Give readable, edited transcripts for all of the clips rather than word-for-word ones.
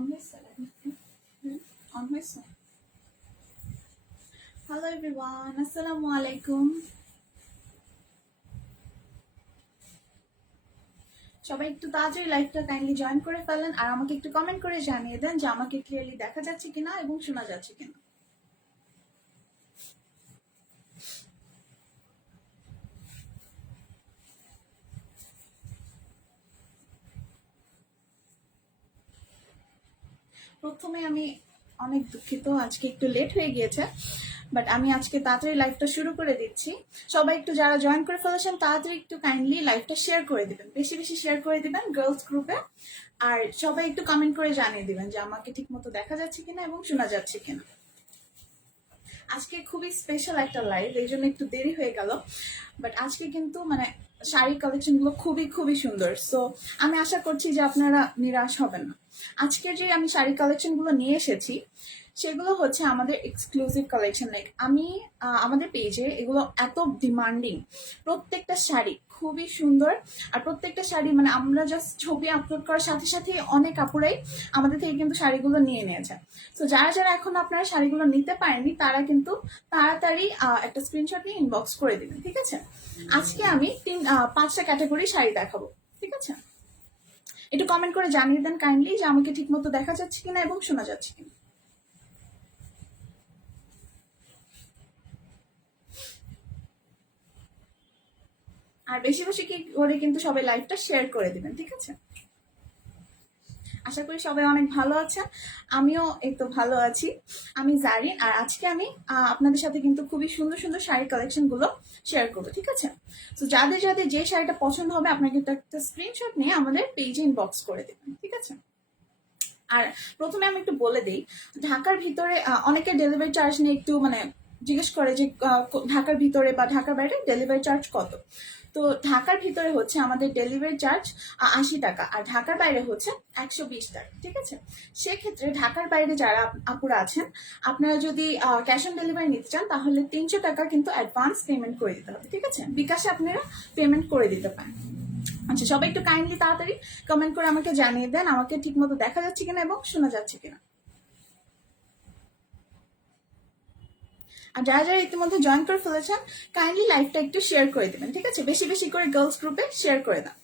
On হয়েছে on হয়েছে hello everyone, আসসালামু আলাইকুম। সবাই একটু তাড়াতাড়ি লাইভটা কাইন্ডলি জয়েন করে ফেলেন আর আমাকে একটু কমেন্ট করে জানিয়ে দেন যে আমাকে ক্লিয়ারলি দেখা যাচ্ছে কিনা এবং শোনা যাচ্ছে কিনা। প্রথমে আমি অনেক দুঃখিত, আজকে একটু লেট হয়ে গিয়েছে, বাট আমি আজকে তাড়াতাড়ি লাইভটা শুরু করে দিচ্ছি। সবাই একটু যারা জয়েন করে ফেলেছেন তাড়াতাড়ি একটু কাইন্ডলি লাইভটা শেয়ার করে দিবেন, বেশি বেশি শেয়ার করে দিবেন গার্লস গ্রুপে। আর সবাই একটু কমেন্ট করে জানিয়ে দিবেন যে আমাকে ঠিক মতো দেখা যাচ্ছে কিনা এবং শোনা যাচ্ছে কিনা। আজকে খুবই স্পেশাল একটা লাইভ, এই জন্য একটু দেরি হয়ে গেল, বাট আজকে কিন্তু মানে শাড়ি কালেকশন গুলো খুবই খুবই সুন্দর। সো আমি আশা করছি যে আপনারা নিরাশ হবেন না। আজকে যে আমি শাড়ি কালেকশন গুলো নিয়ে এসেছি সেগুলো হচ্ছে আমাদের এক্সক্লুসিভ কালেকশন। লাইক আমি আমাদের পেজে এগুলো এত ডিমান্ডিং, প্রত্যেকটা শাড়ি খুবই সুন্দর। আর প্রত্যেকটা শাড়ি মানে আমরা জাস্ট ছবি আপলোড করার সাথে সাথে অনেক আপুরাই আমাদের থেকে কিন্তু শাড়িগুলো নিয়ে নিয়েছে। তো যারা যারা এখন আপনারা শাড়িগুলো নিতে পারেননি তারা কিন্তু তাড়াতাড়ি একটা স্ক্রিনশট নিয়ে ইনবক্স করে দিবেন, ঠিক আছে? আজকে আমি 5টা ক্যাটাগরি শাড়ি দেখাবো, ঠিক আছে? একটু কমেন্ট করে জানিয়ে দেন কাইন্ডলি যে আমাকে ঠিক মতো দেখা যাচ্ছে কিনা এবং শোনা যাচ্ছে কিনা। আর বেশি বেশি কি করে কিন্তু সবাই লাইভটা শেয়ার করে দিবেন, ঠিক আছে? আশা করি সবাই অনেক ভালো আছেন, আমিও এই তো ভালো আছি। আমি জারিন, আর আজকে আমি আপনাদের সাথে কিন্তু খুবই সুন্দর সুন্দর শাড়ির কালেকশন গুলো শেয়ার করবো, ঠিক আছে? তো যাদের যাদের যে শাড়িটা পছন্দ হবে আপনার কিন্তু একটা স্ক্রিনশট নিয়ে আমাদের পেজে ইনবক্স করে দেবেন, ঠিক আছে? আর প্রথমে আমি একটু বলে দিই, ঢাকার ভিতরে অনেকে ডেলিভারি চার্জ নিয়ে একটু মানে জিজ্ঞেস করে যে ঢাকার ভিতরে বা ঢাকার বাইরে ডেলিভারি চার্জ কত। তো ঢাকার ভিতরে হচ্ছে আমাদের ডেলিভারি চার্জ 80 টাকা, আর ঢাকার বাইরে হচ্ছে 120 টাকা, ঠিক আছে? সেক্ষেত্রে ঢাকার বাইরে যারা আপুরা আছেন আপনারা যদি ক্যাশ অন ডেলিভারি নিতে চান তাহলে 300 টাকা কিন্তু অ্যাডভান্স পেমেন্ট করে দিতে হবে, ঠিক আছে? বিকাশে আপনারা পেমেন্ট করে দিতে পারেন। আচ্ছা, সবাই একটু কাইন্ডলি তাড়াতাড়ি কমেন্ট করে আমাকে জানিয়ে দেন আমাকে ঠিক মতো দেখা যাচ্ছে কিনা এবং শোনা যাচ্ছে কিনা। আর যারা যারা ইতিমধ্যে জয়েন করে ফেলেছেন কাইন্ডলি লাইভটা একটু শেয়ার করে দেবেন, ঠিক আছে? বেশি বেশি করে গার্লস গ্রুপে শেয়ার করে দেন।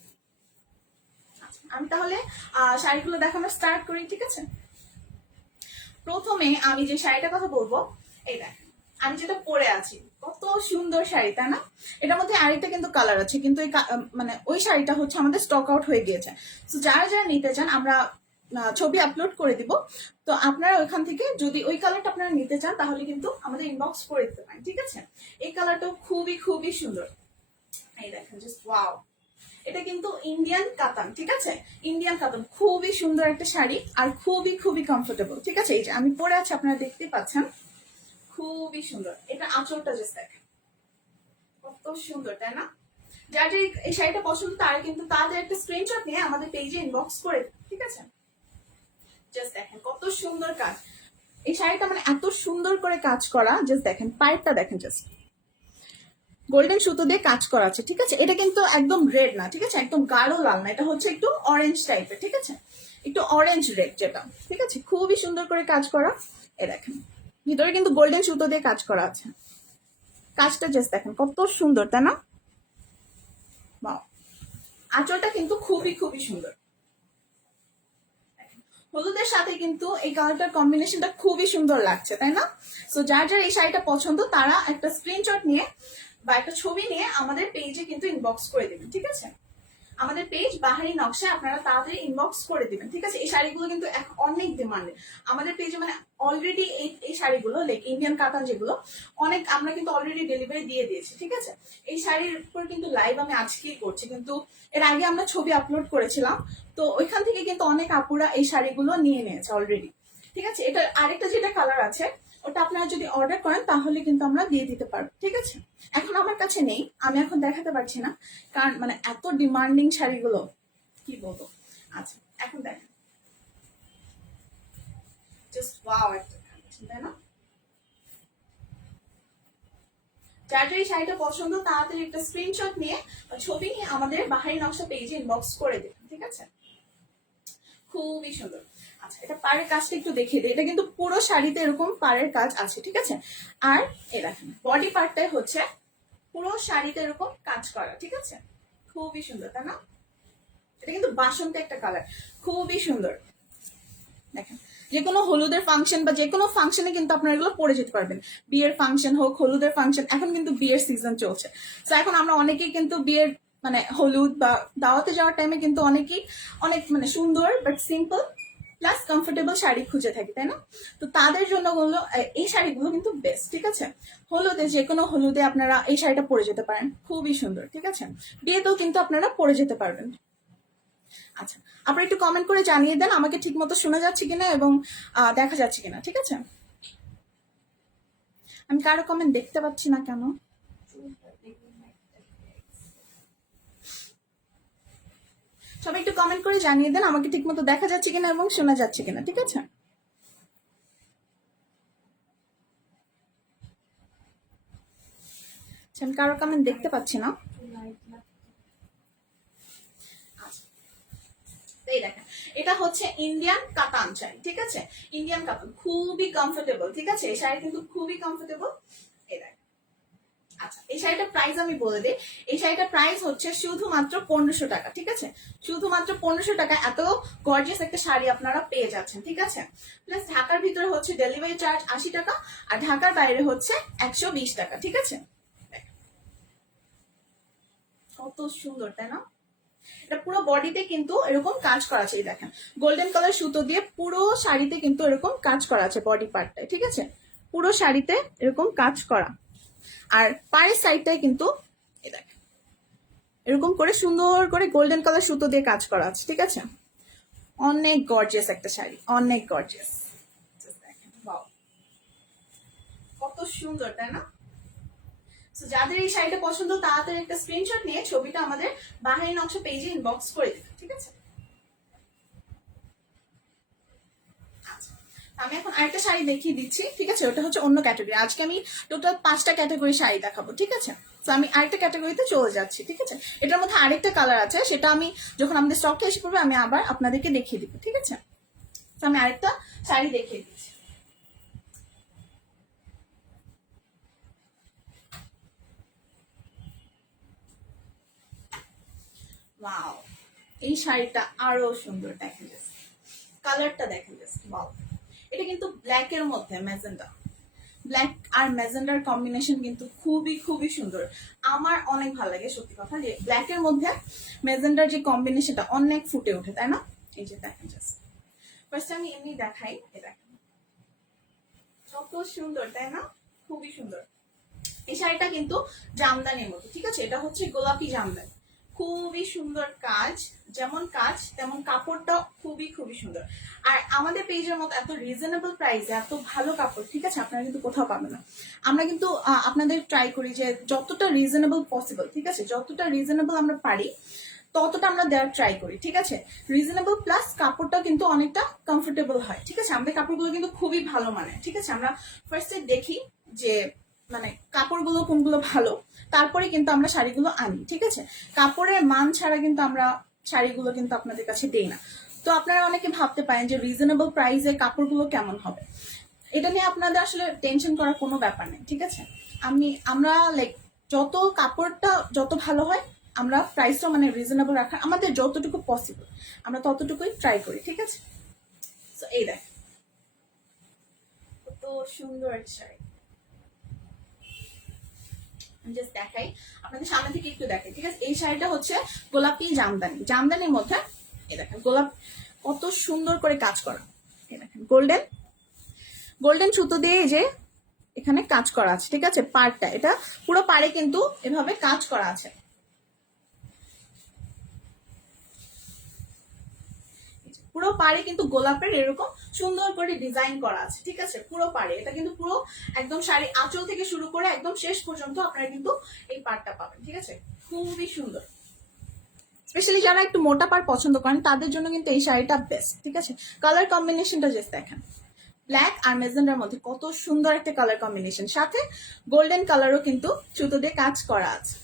আমি তাহলে শাড়িগুলো দেখানো স্টার্ট করি, ঠিক আছে? প্রথমে আমি যে শাড়িটার কথা বলবো, এই দেখেন আমি যেটা পরে আছি, কত সুন্দর শাড়ি, তাই না? এটার মধ্যে আরেকটা কিন্তু কালার আছে, কিন্তু মানে ওই শাড়িটা হচ্ছে আমাদের স্টক আউট হয়ে গিয়েছে। তো যারা যারা নিতে চান আমরা ছবি আপলোড করে দিব, তো আপনারা ওইখান থেকে যদি ওই কালারটা আপনারা নিতে চান তাহলে কিন্তু আমাদের ইনবক্স করে দিতে পারেন, ঠিক আছে? এই কালারটা খুবই খুবই সুন্দর, এই দেখেন জাস্ট ওয়াও। এটা কিন্তু ইন্ডিয়ান কাতান, ঠিক আছে? ইন্ডিয়ান কাতান খুবই সুন্দর একটা শাড়ি আর খুবই খুবই কমফোর্টেবল, ঠিক আছে? এই যে আমি পরে আছি আপনারা দেখতে পাচ্ছেন, খুবই সুন্দর। এটা আঁচলটা জাস্ট দেখেন কত সুন্দর, তাই না? যার যে এই শাড়িটা পছন্দ তারা কিন্তু তাদের একটা স্ক্রিনশট নিয়ে আমাদের পেজে ইনবক্স করে, ঠিক আছে? জাস্ট দেখেন কত সুন্দর কাজ। এই শাড়িটা মানে এত সুন্দর করে কাজ করা, জাস্ট দেখেন পাইপটা দেখেন, জাস্ট গোল্ডেন সুতো দিয়ে কাজ করা আছে, ঠিক আছে? এটা কিন্তু একদম রেড না, ঠিক আছে? একদম গাঢ় লাল না, এটা হচ্ছে একটু অরেঞ্জ টাইপের, ঠিক আছে? একটু অরেঞ্জ রেড যেটা, ঠিক আছে? খুবই সুন্দর করে কাজ করা। এ দেখেন ভিতরে কিন্তু গোল্ডেন সুতো দিয়ে কাজ করা আছে, কাজটা জাস্ট দেখেন কত সুন্দর, তাই না? আঁচলটা কিন্তু খুবই খুবই সুন্দর, হলুদের সাথে কিন্তু এই কালারটার কম্বিনেশনটা খুবই সুন্দর লাগছে, তাই না? সো যার যার এই শাড়িটা পছন্দ তারা একটা স্ক্রিনশট নিয়ে বা একটা ছবি নিয়ে আমাদের পেজে কিন্তু ইনবক্স করে দেবেন, ঠিক আছে? আমাদের পেজ বাহারি নকশা আপনারা তাড়াতাড়ি ইনবক্স করে দিবেন, ঠিক আছে? এই শাড়িগুলো কিন্তু অনেক ডিমান্ডে আমাদের পেজে, মানে অলরেডি এই শাড়িগুলো লাইক ইন্ডিয়ান কাতান যেগুলো অনেক আমরা কিন্তু অলরেডি ডেলিভারি দিয়ে দিয়েছি, ঠিক আছে? এই শাড়ির উপর কিন্তু লাইভ আমি আজকেই করছি, কিন্তু এর আগে আমরা ছবি আপলোড করেছিলাম, তো ওইখান থেকে কিন্তু অনেক আপুরা এই শাড়িগুলো নিয়ে নিয়েছে অলরেডি, ঠিক আছে? এটা আরেকটা যেটা কালার আছে ওটা আপনারা যদি অর্ডার করেন তাহলে কিন্তু আমরা দিয়ে দিতে পারবো, ঠিক আছে? এখন আমার কাছে নেই, আমি এখন দেখাতে পারছি না, কারণ মানে এত ডিমান্ডিং শাড়িগুলো কি বলবো। আচ্ছা এখন দেখেন জাস্ট ওয়াও একটা, তাই না? যার এই শাড়িটা পছন্দ তাড়াতাড়ি একটা স্ক্রিনশট নিয়ে ছবি নিয়ে আমাদের বাহারি নকশা পেজে ইনবক্স করে দেবেন, ঠিক আছে? খুবই সুন্দর। আচ্ছা, এটা পাড়ের কাজটা একটু দেখিয়ে দিই। এটা কিন্তু পুরো শাড়িতে এরকম পাড়ের কাজ আছে, ঠিক আছে। আর এই দেখেন বডি পার্টটাই হচ্ছে পুরো শাড়িতে এরকম কাজ করা, ঠিক আছে। খুবই সুন্দর, তাই না? এটা কিন্তু বাসন্তী একটা কালার, খুবই সুন্দর। দেখেন যে কোনো হলুদের ফাংশন বা যে কোনো ফাংশনে কিন্তু আপনারা এগুলো পরে যেতে পারবেন। বিয়ের ফাংশন হোক, হলুদের ফাংশন, এখন কিন্তু বিয়ের সিজন চলছে। তো এখন আমরা অনেকেই কিন্তু বিয়ের মানে হলুদ বা দাওয়াতে যাওয়ার টাইমে কিন্তু অনেকেই অনেক মানে সুন্দর but simple plus comfortable sari খুঁজে থাকি, তাই না? তো তাদের জন্য হলো এই শাড়িগুলো কিন্তু বেস্ট, ঠিক আছে। হলুদে যে কোনো হলুদে আপনারা এই শাড়িটা পরে যেতে পারেন, খুবই সুন্দর, ঠিক আছে। বিয়েতেও কিন্তু আপনারা পরে যেতে পারবেন। আচ্ছা, আপনারা একটু কমেন্ট করে জানিয়ে দেন আমাকে ঠিক মতো শোনা যাচ্ছে কিনা এবং দেখা যাচ্ছে কিনা, ঠিক আছে। আমি কারো কমেন্ট দেখতে পাচ্ছি না কেন? সবাই একটু কমেন্ট করে জানিয়ে দেন আমাকে ঠিক মতো দেখা যাচ্ছে কিনা এবং শোনা যাচ্ছে কিনা, ঠিক আছে। আমি কারো কমেন্ট দেখতে পাচ্ছি না। এই দেখেন এটা হচ্ছে ইন্ডিয়ান কাতান শাড়ি, ঠিক আছে। ইন্ডিয়ান কাতান খুবই কমফোর্টেবল, ঠিক আছে। এই শাড়ি কিন্তু খুবই কমফোর্টেবল। এই দেখেন। আচ্ছা, এই শাড়িটার প্রাইস আমি বলে দিই। এই শাড়িটার প্রাইস হচ্ছে শুধুমাত্র 1500 টাকা, ঠিক আছে। শুধুমাত্র 1500 টাকা এত গর্জিয়াস একটা শাড়ি আপনারা পেয়ে যাচ্ছেন, ঠিক আছে। প্লাস ঢাকার ভিতরে হচ্ছে ডেলিভারি চার্জ 80 টাকা, আর ঢাকার বাইরে হচ্ছে 120 টাকা, ঠিক আছে। কত সুন্দর, তাই না? এটা পুরো বডিতে কিন্তু এরকম কাজ করা আছে, এই দেখেন গোল্ডেন কালার সুতো দিয়ে পুরো শাড়িতে কিন্তু এরকম কাজ করা আছে বডি পার্টটায়, ঠিক আছে। পুরো শাড়িতে এরকম কাজ করা, আর পায়ের সাইডটায় কিন্তু এই দেখেন এরকম করে সুন্দর করে গোল্ডেন কালার সুতো দিয়ে কাজ করা আছে, ঠিক আছে। অনেক গর্জিয়াস একটা শাড়ি, অনেক গর্জিয়াস। কত সুন্দর, তাই না? যাদের এই শাড়িটা পছন্দ তাড়াতাড়ি একটা স্ক্রিনশট নিয়ে ছবিটা আমাদের বাহারি নকশা পেজে ইনবক্স করে দিন, ঠিক আছে। আমি এখন আরেকটা শাড়ি দেখিয়ে দিচ্ছি, ঠিক আছে। ওটা হচ্ছে অন্য ক্যাটাগরি। আজকে আমি টোটাল 5টা ক্যাটাগরি শাড়ি দেখাবো, ঠিক আছে। তো আমি আরেকটা ক্যাটাগরিতে চলে যাচ্ছি, ঠিক আছে। এটার মধ্যে আরেকটা কালার আছে, সেটা আমি যখন আমাদের স্টকটা এসে পড়বে আমি আবার আপনাদেরকে দেখিয়ে দিব, ঠিক আছে। তো আমি আরেকটা শাড়ি দেখিয়ে দিচ্ছি। ওয়াও, এই শাড়িটা আরো সুন্দর, দেখেন জাস্ট কালারটা দেখেন জাস্ট ওয়াও। এটা কিন্তু ব্ল্যাক এর মধ্যে ম্যাজেন্ডা, ব্ল্যাক আর ম্যাজেন্ডার কম্বিনেশন কিন্তু খুবই খুবই সুন্দর। আমার অনেক ভালো লাগে সত্যি কথা, যে ব্ল্যাক এর মধ্যে ম্যাজেন্ডার যে কম্বিনেশনটা অনেক ফুটে ওঠে, তাই না? এই যে দেখেন জাস্ট ফার্স্ট আমি এমনি দেখাই, এই দেখেন কত সুন্দর, তাই না? খুবই সুন্দর। এই শাড়িটা কিন্তু জামদানির মতো, ঠিক আছে। এটা হচ্ছে গোলাপি জামদানি, খুবই সুন্দর কাজ, যেমন কাজ তেমন কাপড়টা খুবই খুবই সুন্দর। আর আমাদের পেজের মতো এত রিজনেবল প্রাইসে এত ভালো কাপড়, ঠিক আছে, আপনারা কিন্তু কোথাও পাবেন না। আমরা কিন্তু আপনাদের ট্রাই করি যে যতটা রিজনেবল পসিবল, ঠিক আছে, যতটা রিজনেবল আমরা পারি ততটা আমরা দেওয়ার ট্রাই করি, ঠিক আছে। রিজনেবল প্লাস কাপড়টা কিন্তু অনেকটা কমফোর্টেবল হয়, ঠিক আছে। আমাদের কাপড়গুলো কিন্তু খুবই ভালো মানে, ঠিক আছে। আমরা ফার্স্টে দেখি যে মানে কাপড়গুলো কোনগুলো ভালো, তারপরে কিন্তু আমরা শাড়িগুলো আনি, ঠিক আছে। কাপড়ের মান ছাড়া কিন্তু আমরা শাড়িগুলো কিন্তু আপনাদের কাছে দেই না। তো আপনারা অনেকে ভাবতে পারেন যে রিজনেবল প্রাইসে কাপড়গুলো কেমন হবে, এটা নিয়ে আপনাদের আসলে টেনশন করার কোনো ব্যাপার নেই, ঠিক আছে। আমরা লাইক যত কাপড়টা যত ভালো হয় আমরা প্রাইসটা মানে রিজনেবল রাখার আমাদের যতটুকু পসিবল আমরা ততটুকুই ট্রাই করি, ঠিক আছে। তো এই দেখ কত সুন্দর একটা শাড়ি, জাস্ট দেখাই আপনাদের সামনে থেকে একটু দেখাই, ঠিক আছে। এই শাড়িটা হচ্ছে গোলাপি জামদানি, জামদানির মধ্যে এই দেখেন গোলাপ কত সুন্দর করে কাজ করা, এই দেখেন গোল্ডেন গোল্ডেন সুতো দিয়ে এই যে এখানে কাজ করা আছে, ঠিক আছে। পাড়টা এটা পুরো পাড়ে কিন্তু এভাবে কাজ করা আছে, পুরো পাড়ে কিন্তু গোলাপের এরকম সুন্দর করে ডিজাইন করা আছে, ঠিক আছে। পুরো পাড়ে এটা কিন্তু পুরো একদম শাড়ি আঁচল থেকে শুরু করে একদম শেষ পর্যন্ত আপনারা কিন্তু এই পাড়টা পাবেন, ঠিক আছে। খুবই সুন্দর, স্পেশালি যারা একটু মোটা পাড় পছন্দ করেন তাদের জন্য কিন্তু এই শাড়িটা বেস্ট, ঠিক আছে। কালার কম্বিনেশনটা জাস্ট দেখেন, ব্ল্যাক আর মেজেন্ডার মধ্যে কত সুন্দর একটা কালার কম্বিনেশন, সাথে গোল্ডেন কালারও কিন্তু সুতো দিয়ে কাজ করা আছে।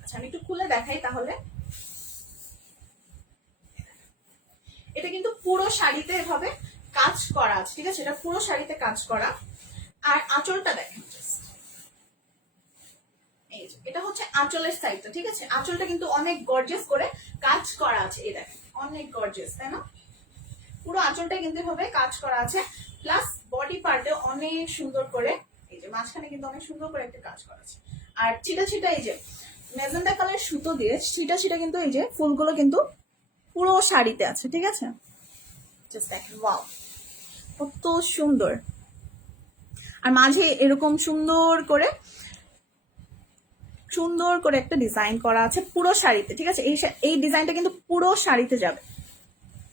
আচ্ছা আমি একটু খুলে দেখাই তাহলে। এটা কিন্তু পুরো শাড়িতে এভাবে কাজ করা আছে, ঠিক আছে? এটা পুরো শাড়িতে কাজ করা। আর আঁচলটা দেখেন জাস্ট, এই যে এটা হচ্ছে আঁচলের সাইডটা, ঠিক আছে? আঁচলটা কিন্তু অনেক গর্জিয়াস করে কাজ করা আছে, এই দেখেন অনেক গর্জিয়াস, তাই না? পুরো আঁচলটা কিন্তু এভাবে কাজ করা আছে, প্লাস বডি পার্টে অনেক সুন্দর করে এই যে মাঝখানে কিন্তু অনেক সুন্দর করে একটা কাজ করা আছে। আর ছিটা ছিটা এই যে ম্যাজেন্টা কালার সুতো দিয়ে ছিটা ছিটা কিন্তু এই যে ফুলগুলো কিন্তু পুরো শাড়িতে আছে, ঠিক আছে? জাস্ট দেখেন, ওয়াও কত সুন্দর। আর মাঝে এরকম সুন্দর করে একটা ডিজাইন করা আছে পুরো শাড়িতে, ঠিক আছে? এই ডিজাইনটা কিন্তু পুরো শাড়িতে যাবে,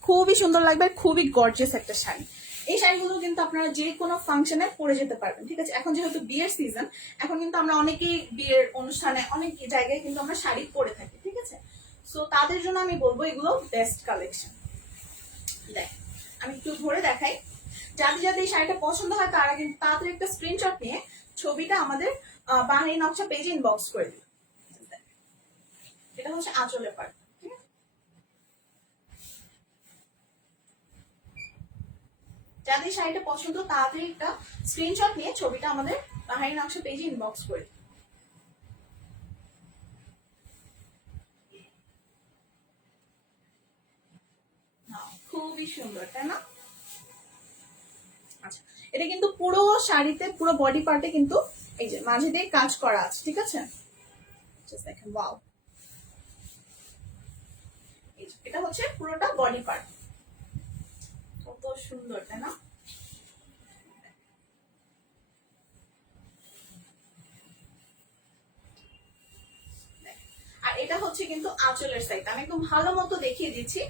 খুবই সুন্দর লাগবে, খুবই গর্জিয়াস একটা শাড়ি। এই শাড়িগুলো কিন্তু আপনারা যে কোনো ফাংশনে পরে যেতে পারবেন, ঠিক আছে? এখন যেহেতু বিয়ের সিজন, এখন কিন্তু আমরা অনেকেই বিয়ের অনুষ্ঠানে অনেক জায়গায় কিন্তু আমরা শাড়ি পরে থাকি, ঠিক আছে? সো তাদের জন্য আমি বলবো এগুলো বেস্ট কালেকশন। দেখ আমি একটু ধরে দেখাই, যাদের যাদের এই শাড়িটা পছন্দ হয় তারা কিন্তু তাড়াতাড়ি একটা স্ক্রিনশট নিয়ে ছবিটা আমাদের বাহারি নকশা পেজে ইনবক্স করে দিবে। এটা হচ্ছে আঁচলের পার্ট, ঠিক আছে? যাদের শাড়িটা পছন্দ তাড়াতাড়ি একটা স্ক্রিনশট নিয়ে ছবিটা আমাদের বাহারি নকশা পেজে ইনবক্স করে দিবে। খুবই সুন্দর, তাই না? আচ্ছা, এটা কিন্তু পুরো শাড়িতে পুরো বডি পার্টে কিন্তু এই যে মাঝে দিয়ে কাজ করা আছে, ঠিক আছে? দেখেন, ওয়াও, এটা হচ্ছে পুরোটা বডি পার্ট, কত সুন্দর, তাই না? আর এটা হচ্ছে কিন্তু আঁচলের সাইড, আমি একদম ভালো মতো দেখিয়ে দিচ্ছি।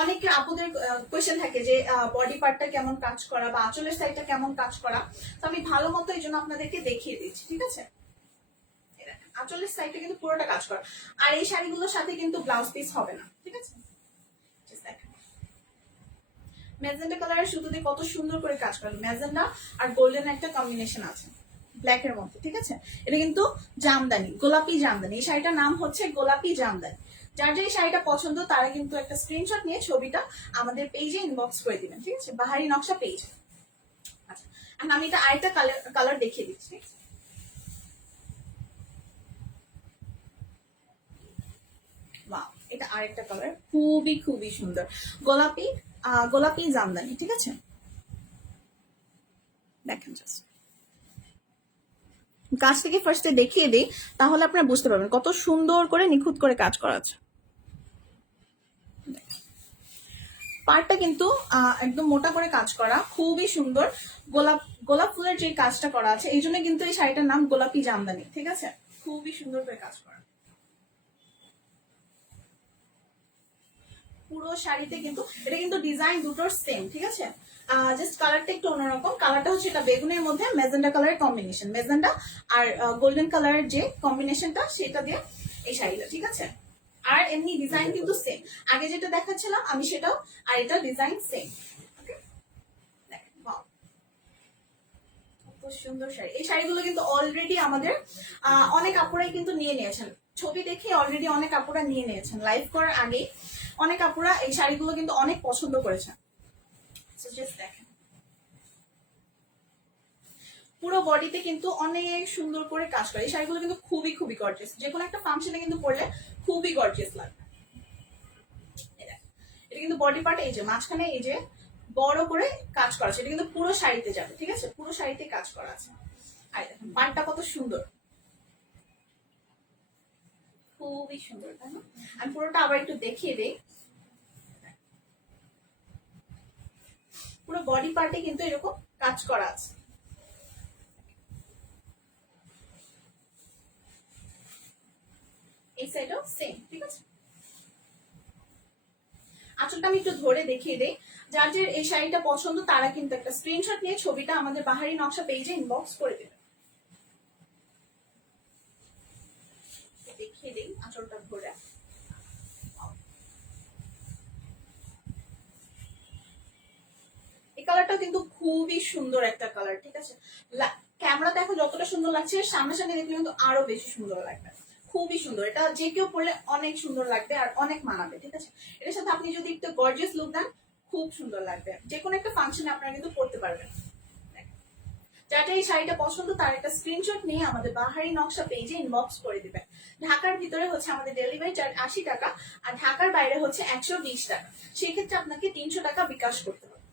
অনেকে আপুদের কোয়েশ্চেন থাকে যে বডি পার্টটা কেমন কাজ করা বা আঁচলের সাইডটা কেমন কাজ করা, তো আমি ভালো মতো এই জন্য আপনাদেরকে দেখিয়ে দিচ্ছি, ঠিক আছে? আঁচলের সাইডটা কিন্তু পুরোটা কাজ করা। আর এই শাড়িগুলোর সাথে কিন্তু ব্লাউজ পিস হবে না, ঠিক আছে? ম্যাজেন্টা কালারের সুতো দিয়ে কত সুন্দর করে কাজ করা, ম্যাজেন্টা আর গোল্ডেন একটা কম্বিনেশন আছে ব্ল্যাকের মধ্যে, ঠিক আছে? এটা কিন্তু জামদানি, গোলাপি জামদানি। এই শাড়িটার নাম হচ্ছে গোলাপি জামদানি। যার যে শাড়িটা পছন্দ তারা কিন্তু একটা স্ক্রিনশট নিয়ে ছবিটা আমাদের পেজে ইনবক্স করে দিবেন, ঠিক আছে? বাহারি নকশা পেজ। আচ্ছা, আমি এটা আরেকটা কালার দেখিয়ে দিচ্ছি। এটা আরেকটা কালার, খুবই খুবই সুন্দর, গোলাপি গোলাপি জামদানি, ঠিক আছে? দেখেন জাস্ট, কাজ থেকে ফার্স্টে দেখিয়ে দিই, তাহলে আপনারা বুঝতে পারবেন কত সুন্দর করে নিখুঁত করে কাজ করা আছে। পাড়টা কিন্তু একদম মোটা করে কাজ করা, খুবই সুন্দর। গোলাপ ফুলের যে কাজটা করা আছে, এই জন্য কিন্তু এই শাড়িটার নাম গোলাপি জামদানি, ঠিক আছে? খুবই সুন্দর করে কাজ করা পুরো শাড়িতে কিন্তু। এটা কিন্তু ডিজাইন দুটোর সেম, ঠিক আছে? জাস্ট কালারটা একটু অন্যরকম। কালারটা হচ্ছে এটা বেগুনের মধ্যে মেজেন্ডা কালারের কম্বিনেশন, মেজেন্ডা আর গোল্ডেন কালারের যে কম্বিনেশনটা সেটা দিয়ে এই শাড়িটা, ঠিক আছে? আর এমনি ডিজাইন কিন্তু সেম, আগে যেটা দেখাচ্ছিলাম আমি সেটাও, আর এটা ডিজাইন সেম। সুন্দর শাড়ি, এই শাড়িগুলো কিন্তু অলরেডি আমাদের অনেক আপুরাই কিন্তু নিয়ে নিয়েছেন, ছবি দেখে অলরেডি অনেক আপুরা নিয়ে নিয়েছেন। লাইভ করার আগে অনেক আপুরা এই শাড়িগুলো কিন্তু অনেক পছন্দ করেছেন। দেখেন পুরো বডিতে কিন্তু অনেক সুন্দর করে কাজ করে, এই শাড়িগুলো কিন্তু খুবই খুবই গর্জিয়াস, যে কোনো একটা ফাংশনে কিন্তু পরলে খুবই গর্জিয়াস লাগবে। এটা কিন্তু বডি পার্ট, এই যে মাঝখানে এই যে বড় করে কাজ করা আছে, এটা কিন্তু পুরো শাড়িতে যাবে, ঠিক আছে? পুরো শাড়িতে কাজ করা আছে। আর দেখেন পাড়টা কত সুন্দর, খুবই সুন্দর, তাই না? আমি পুরোটা আবার একটু দেখিয়ে দিই। পুরো বডি পার্টে কিন্তু এরকম কাজ করা আছে, এই সাইডও সেম, ঠিক আছে? আঁচলটা আমি একটু ধরে দেখিয়ে দিই। যার যে এই শাড়িটা পছন্দ তারা কিন্তু একটা স্ক্রিনশট নিয়ে ছবিটা আমাদের বাহারি নকশা পেজে ইনবক্স করে দেবে। দেখিয়ে দিই আঁচলটা ধরে। এই কালারটা কিন্তু খুবই সুন্দর একটা কালার, ঠিক আছে? ক্যামেরা দেখো যতটা সুন্দর লাগছে, সামনাসামনি দেখলে কিন্তু আরো বেশি সুন্দর লাগবে, খুবই সুন্দর। এটা যে কেউ পরলে অনেক সুন্দর লাগবে আর অনেক মানাবে, ঠিক আছে? এটার সাথে আপনি যদি একটু গর্জিয়াস লুক দেন খুব সুন্দর লাগবে, যে কোনো একটা ফাংশনে আপনারা কিন্তু পড়তে পারবেন। যাটা এই শাড়িটা পছন্দ তার একটা স্ক্রিনশট নিয়ে আমাদের বাহারি নকশা পেজে ইনবক্স করে দিবেন। ঢাকার ভিতরে হচ্ছে আমাদের ডেলিভারি চার্জ 80 টাকা, আর ঢাকার বাইরে হচ্ছে 120 টাকা। সেক্ষেত্রে আপনাকে 300 টাকা বিকাশ করতে হবে।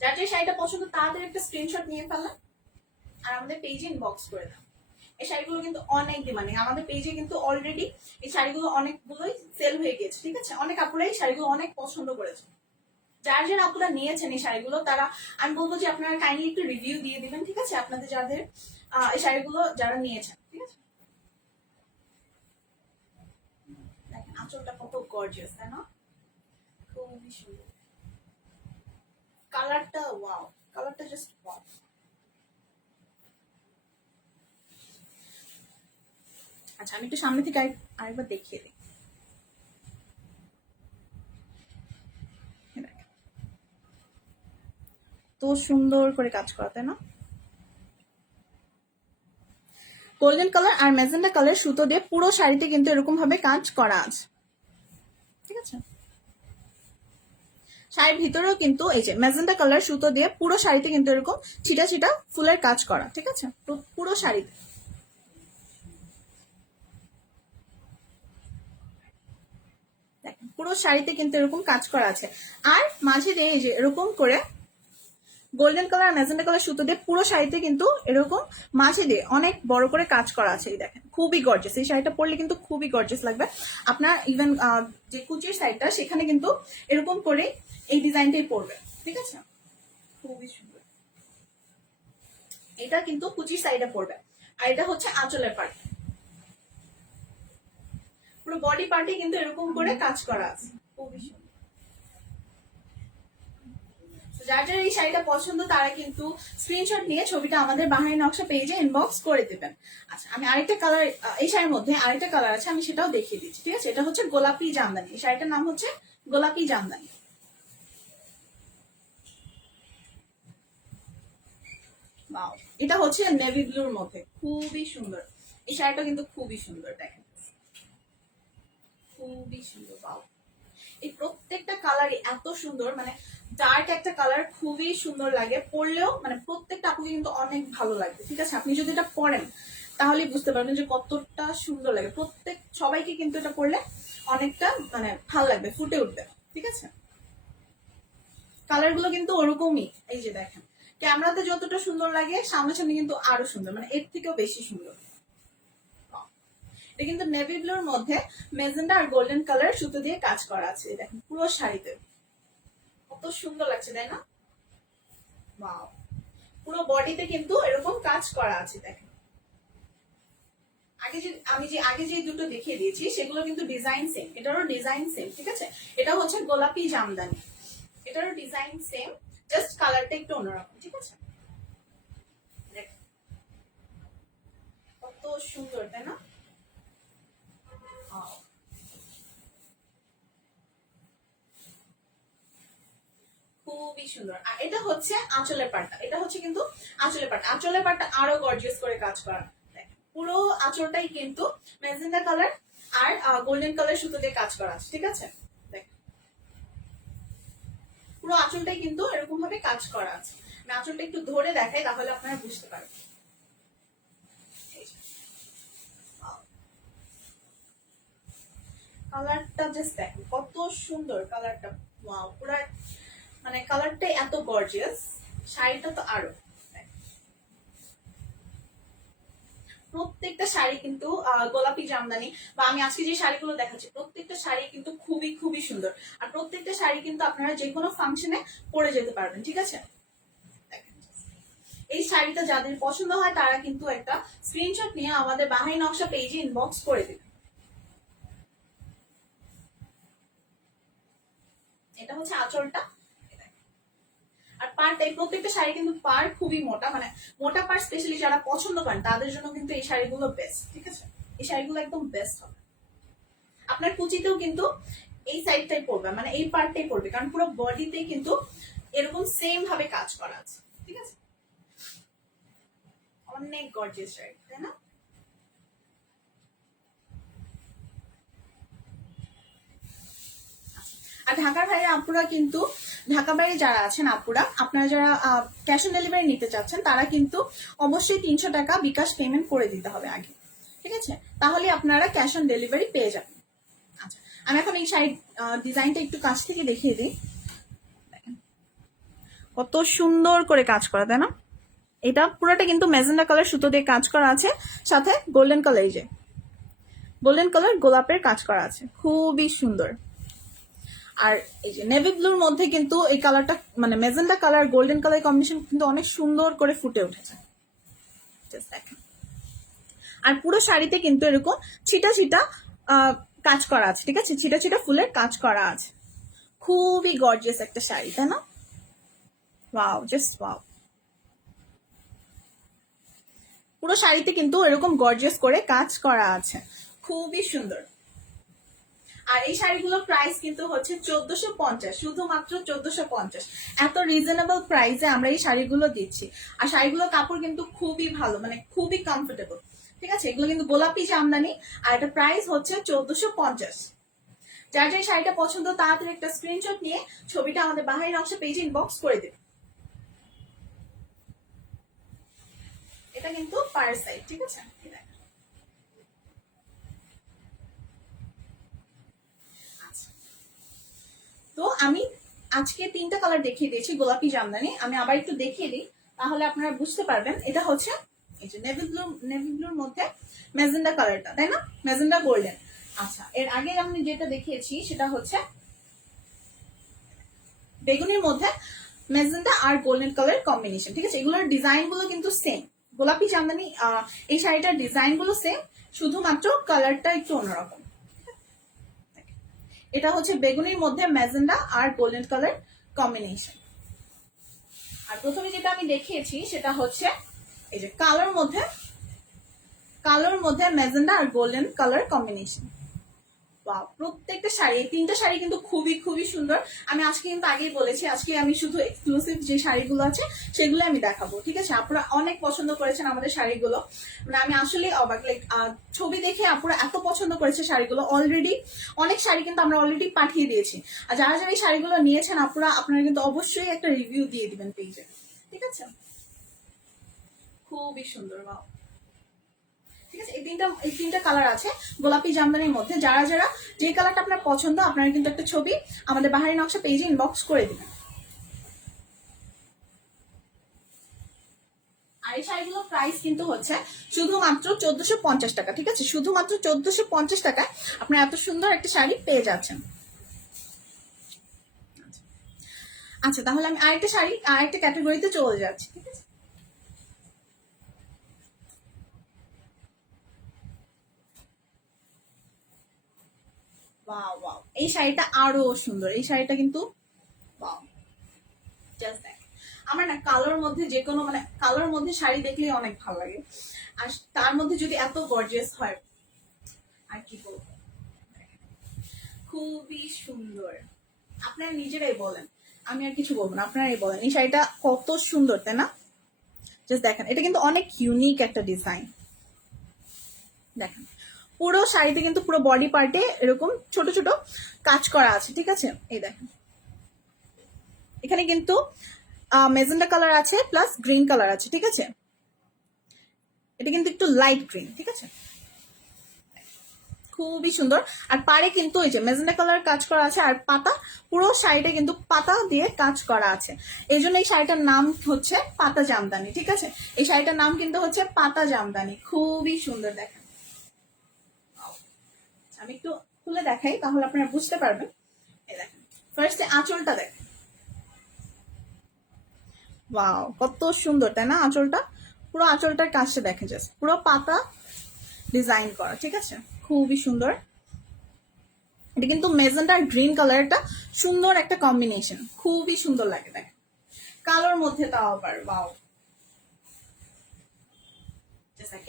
যার যে শাড়িটা পছন্দ তাদের একটা স্ক্রিনশট নিয়ে ফেললাম আর আমাদের পেজে ইনবক্স করে দাও। এই শাড়িগুলো কিন্তু অনেক ডিমান্ডিং, আমাদের পেজে কিন্তু অলরেডি এই শাড়িগুলো অনেকগুলোই সেল হয়ে গেছে, ঠিক আছে? অনেক আপুরা এই শাড়িগুলো অনেক পছন্দ করেছে। যার যারা আপুরা নিয়েছেন এই শাড়িগুলো তারা, আমি বলবো যে আপনারা কাইন্ডলি একটু রিভিউ দিয়ে দিবেন, ঠিক আছে? আপনাদের যাদের এই শাড়িগুলো যারা নিয়েছেন, ঠিক আছে? দেখেন আঁচলটা কত গর্জিয়াস, তাই না? খুবই সুন্দর কালারটা, ওয়াও, কালারটা জাস্ট ওয়াও। আচ্ছা আমি একটু সামনে থেকে আরেকবার দেখিয়ে দিই। তো সুন্দর করে কাজ করা, তাই না? গোল্ডেন কালার আর ম্যাজেন্ডা কালার সুতো দিয়ে পুরো শাড়িতে কিন্তু এরকম ভাবে কাজ করা আছে, ঠিক আছে? শাড়ির ভিতরেও কিন্তু এই যে ম্যাজেন্ডা কালার সুতো দিয়ে পুরো শাড়িতে কিন্তু এরকম ছিটা ছিটা ফুলের কাজ করা, ঠিক আছে? পুরো শাড়িতে পুরো শাড়িতে কিন্তু এরকম কাজ করা আছে। আর মাঝে দিয়ে এই যে এরকম করে গোল্ডেন কালার আর ম্যাজেন্ডা কালার সুতো দিয়ে পুরো শাড়িতে কিন্তু এরকম মাঝে দিয়ে অনেক বড় করে কাজ করা আছে। এই দেখেন খুবই গর্জিয়াস, এই শাড়িটা পরলে কিন্তু খুবই গর্জিয়াস লাগবে আপনার। ইভেন যে কুচির সাইডটা সেখানে কিন্তু এরকম করে এই ডিজাইনটাই পরবে, ঠিক আছে? খুবই সুন্দর। এটা কিন্তু কুচির সাইডে পরবে, আর এটা হচ্ছে আঁচলের পার্ট। পুরো বডি পার্টে কিন্তু এরকম করে কাজ করা আছে, খুবই সুন্দর। যার যার এই শাড়িটা পছন্দ তারা কিন্তু স্ক্রিনশট নিয়ে ছবিটা আমাদের বাহারি নকশা পেজে ইনবক্স করে দেবেন। আচ্ছা আমি আরেকটা কালার, এই শাড়ির মধ্যে আরেকটা কালার আছে, আমি সেটাও দেখিয়ে দিচ্ছি, ঠিক আছে? এটা হচ্ছে গোলাপি জামদানি, এই শাড়িটার নাম হচ্ছে গোলাপি জামদানি। এটা হচ্ছে নেভি ব্লুর মধ্যে, খুবই সুন্দর। এই শাড়িটা কিন্তু খুবই সুন্দর, দেখেন খুবই সুন্দর। বাও, এই প্রত্যেকটা কালারই এত সুন্দর, মানে ডার্ক একটা কালার খুবই সুন্দর লাগে পরলেও, মানে প্রত্যেকটা আপুকে কিন্তু অনেক ভালো লাগবে, ঠিক আছে? আপনি যদি এটা পরেন তাহলেই বুঝতে পারবেন যে কতটা সুন্দর লাগে। প্রত্যেক সবাইকে কিন্তু এটা পরলে অনেকটা মানে ভালো লাগবে, ফুটে উঠবে, ঠিক আছে? কালার গুলো কিন্তু ওরকমই, এই যে দেখেন ক্যামেরাতে যতটা সুন্দর লাগে সামনাসামনি কিন্তু আরো সুন্দর, মানে এর থেকেও বেশি সুন্দর। এটা কিন্তু নেভি ব্লুর মধ্যে মেজেন্ডা আর গোল্ডেন কালার সুতো দিয়ে কাজ করা আছে, দেখেন পুরো শাড়িতে কত সুন্দর লাগছে, তাই না? ওয়াও, পুরো বডিতে কিন্তু এরকম কাজ করা আছে, দেখেন। আগে যে দুটো দেখিয়ে দিয়েছি সেগুলো কিন্তু ডিজাইন সেম, এটারও ডিজাইন সেম, ঠিক আছে? এটা হচ্ছে গোলাপি জামদানি, এটারও ডিজাইন সেম, জাস্ট কালারটা একটু অন্যরকম, ঠিক আছে? কত সুন্দর, তাই না? খুবই সুন্দর। আর এটা হচ্ছে আঁচলের পাটটা, এটা হচ্ছে কিন্তু আঁচলের পাটটা আরো গর্জিয়াস করে কাজ করা। পুরো আঁচলটাই কিন্তু ম্যাজেন্ডা কালার আর গোল্ডেন কালার সুতো দিয়ে কাজ করা আছে, ঠিক আছে? পুরো আঁচলটাই কিন্তু এরকম ভাবে কাজ করা আছে। আমি আঁচলটা একটু ধরে দেখাই তাহলে আপনারা বুঝতে পারবেন। কালারটা জাস্ট দেখেন কত সুন্দর কালারটা, ওয়াও, পুরো মানে কালারটা এত গর্জিয়াস, শাড়িটা তো আরো। প্রত্যেকটা শাড়ি কিন্তু গোলাপি জামদানি, বা আমি আজকে যে শাড়িগুলো দেখাচ্ছি প্রত্যেকটা শাড়ি কিন্তু খুবই খুবই সুন্দর। আর প্রত্যেকটা শাড়ি কিন্তু আপনারা যে কোনো ফাংশনে পরে যেতে পারবেন, ঠিক আছে? এই শাড়িটা যাদের পছন্দ হয় তারা কিন্তু একটা স্ক্রিনশট নিয়ে আমাদের বাহারি নকশা পেজে ইনবক্স করে দেবেন। এটা হচ্ছে আঁচলটা। আর পাড়টা, এই প্রত্যেকটা শাড়ি কিন্তু পাড় খুবই মোটা, মানে মোটা পাড় স্পেশালি যারা পছন্দ করেন তাদের জন্য কিন্তু এই শাড়িগুলো বেস্ট, ঠিক আছে? এই শাড়িগুলো একদম বেস্ট হবে। আপনার কুচিতেও কিন্তু এই সাইডটাই পড়বে, মানে এই পার্টটাই পড়বে, কারণ পুরো বডিতেই কিন্তু এরকম সেম ভাবে কাজ করা আছে, ঠিক আছে? অনেক গর্জিয়াস শাড়ি, তাই না? আর ঢাকার বাইরে আপুরা কিন্তু, ঢাকা বাইরে যারা আছেন আপুরা, আপনারা যারা ক্যাশ অন ডেলিভারি নিতে চাচ্ছেন তারা কিন্তু অবশ্যই 300 টাকা বিকাশ পেমেন্ট করে দিতে হবে আগে, ঠিক আছে? তাহলে আপনারা ক্যাশ অন ডেলিভারি পেয়ে যাবেন। আচ্ছা, আমি এখন এই শাড়ির ডিজাইনটা একটু কাছ থেকে দেখিয়ে দিই। কত সুন্দর করে কাজ করা, তাই না? এটা পুরোটা কিন্তু ম্যাজেন্ডা কালার সুতো দিয়ে কাজ করা আছে, সাথে গোল্ডেন কালার, এই যে গোল্ডেন কালার গোলাপের কাজ করা আছে, খুবই সুন্দর। আর এই যে নেভি ব্লুর মধ্যে কিন্তু এই কালারটা মানে magenta colour golden colour combination কিন্তু অনেক সুন্দর করে ফুটে উঠেছে, দেখেন। আর পুরো শাড়িতে কিন্তু এরকম ছিটা ছিটা কাজ করা আছে, ঠিক আছে? ছিটা ছিটা ফুলের কাজ করা আছে, খুবই গর্জিয়াস একটা শাড়ি, তাই না? Wow, just wow. পুরো শাড়িতে কিন্তু এরকম গর্জিয়াস করে কাজ করা আছে, খুবই সুন্দর। আর এই শাড়িগুলোর প্রাইস কিন্তু হচ্ছে 1450, শুধুমাত্র 1450। এত রিজনেবল প্রাইসে আমরা এই শাড়িগুলো দিচ্ছি। আর শাড়িগুলোর কাপড় কিন্তু খুবই ভালো, মানে খুবই কমফোর্টেবল, ঠিক আছে? এগুলো কিন্তু গোলাপি জামদানি, আর এটা প্রাইস হচ্ছে 1450। যার যে শাড়িটা পছন্দ তাড়াতাড়ি একটা স্ক্রিনশট নিয়ে ছবিটা আমাদের বাহারি নকশা পেজে ইনবক্স করে দেবে। এটা কিন্তু পার সাইড, ঠিক আছে? তো আমি আজকে 3টা কালার দেখিয়ে দিয়েছি গোলাপি জামদানি, আমি আবার একটু দেখিয়ে দিই তাহলে আপনারা বুঝতে পারবেন। এটা হচ্ছে এই যে নেভি ব্লুর মধ্যে ম্যাজেন্ডা কালারটা, তাই না? Magenta golden. আচ্ছা, এর আগে আমি যেটা দেখিয়েছি সেটা হচ্ছে বেগুনির মধ্যে ম্যাজেন্ডা আর গোল্ডেন কালার কম্বিনেশন, ঠিক আছে? এগুলোর ডিজাইন গুলো কিন্তু সেম। গোলাপি জামদানি এই শাড়িটার ডিজাইন গুলো সেম, শুধুমাত্র কালারটা একটু অন্যরকম। এটা হচ্ছে বেগুনির মধ্যে ম্যাজেন্ডা আর গোল্ডেন কালার কম্বিনেশন। আর প্রথমে যেটা আমি দেখিয়েছি সেটা হচ্ছে এই যে কালোর মধ্যে ম্যাজেন্ডা আর গোল্ডেন কালার কম্বিনেশন। ওয়াও, প্রত্যেকটা শাড়ি, এই 3টা শাড়ি কিন্তু খুবই খুবই সুন্দর। আমি আজকে কিন্তু আগেই বলেছি, আজকে আমি শুধু এক্সক্লুসিভ যে শাড়িগুলো আছে সেগুলো আমি দেখাবো, ঠিক আছে? আপনারা অনেক পছন্দ করেছেন আমাদের শাড়িগুলো, মানে আমি আসলে অবাক, লাইক ছবি দেখে আপনারা এত পছন্দ করেছে শাড়িগুলো। অলরেডি অনেক শাড়ি কিন্তু আমরা অলরেডি পাঠিয়ে দিয়েছি। আর যারা যারা এই শাড়িগুলো নিয়েছেন আপনারা কিন্তু অবশ্যই একটা রিভিউ দিয়ে দিবেন পেজে, ঠিক আছে? খুবই সুন্দর, ওয়াও। ঠিক আছে, এই তিনটা কালার আছে গোলাপি জামদানির মধ্যে। যারা যারা যে কালারটা আপনার পছন্দ আপনারা কিন্তু একটা ছবি আমাদের বাহারি নকশা পেজে ইনবক্স করে দিবেন। আর এই শাড়িগুলোর প্রাইস কিন্তু হচ্ছে শুধুমাত্র 1450 টাকা, ঠিক আছে? শুধুমাত্র 1450 টাকায় আপনারা এত সুন্দর একটা শাড়ি পেয়ে যাচ্ছেন। আচ্ছা, তাহলে আমি আরেকটা ক্যাটাগরিতে চলে যাচ্ছি, ঠিক আছে? ওয়াও ওয়াও, এই শাড়িটা আরো সুন্দর। এই শাড়িটা কিন্তু ওয়াও, জাস্ট দেখ। আমার না কালোর মধ্যে যে কোনো, মানে কালোর মধ্যে শাড়ি দেখলেই অনেক ভালো লাগে, আর তার মধ্যে যদি এত গর্জিয়াস হয় আর কি বলবো, খুবই সুন্দর। আপনারা নিজেরাই বলেন, আমি আর কিছু বলবো না, আপনারাই বলেন এই শাড়িটা কত সুন্দর, তাই না? জাস্ট দেখেন, এটা কিন্তু অনেক ইউনিক একটা ডিজাইন। দেখেন পুরো শাড়িতে কিন্তু পুরো বডি পার্টে এরকম ছোট ছোট কাজ করা আছে, ঠিক আছে? এই দেখেন, এখানে কিন্তু মেজেন্ডা কালার আছে প্লাস গ্রিন কালার আছে, ঠিক আছে? এটা কিন্তু একটু লাইট গ্রিন, ঠিক আছে? খুবই সুন্দর। আর পাড়ে কিন্তু ওই যে মেজেন্ডা কালার কাজ করা আছে, আর পাতা, পুরো শাড়িটা কিন্তু পাতা দিয়ে কাজ করা আছে। এই জন্য এই শাড়িটার নাম হচ্ছে পাতা জামদানি, ঠিক আছে? এই শাড়িটার নাম কিন্তু হচ্ছে পাতা জামদানি, খুবই সুন্দর। দেখেন, আমি একটু খুলে দেখাই তাহলে আপনারা বুঝতে পারবেন। এই দেখেন, ফার্স্টে আঁচলটা দেখেন, ওয়াও কত সুন্দর, তাই না? আঁচলটা, পুরো আঁচলটার কাজটা দেখে, জাস্ট পুরো পাতা ডিজাইন করা, ঠিক আছে? খুবই সুন্দর। এটা কিন্তু মেজেন্টা আর গ্রিন কালারটা সুন্দর একটা কম্বিনেশন, খুবই সুন্দর লাগে। দেখ কালোর মধ্যে তাও আবার ওয়াও।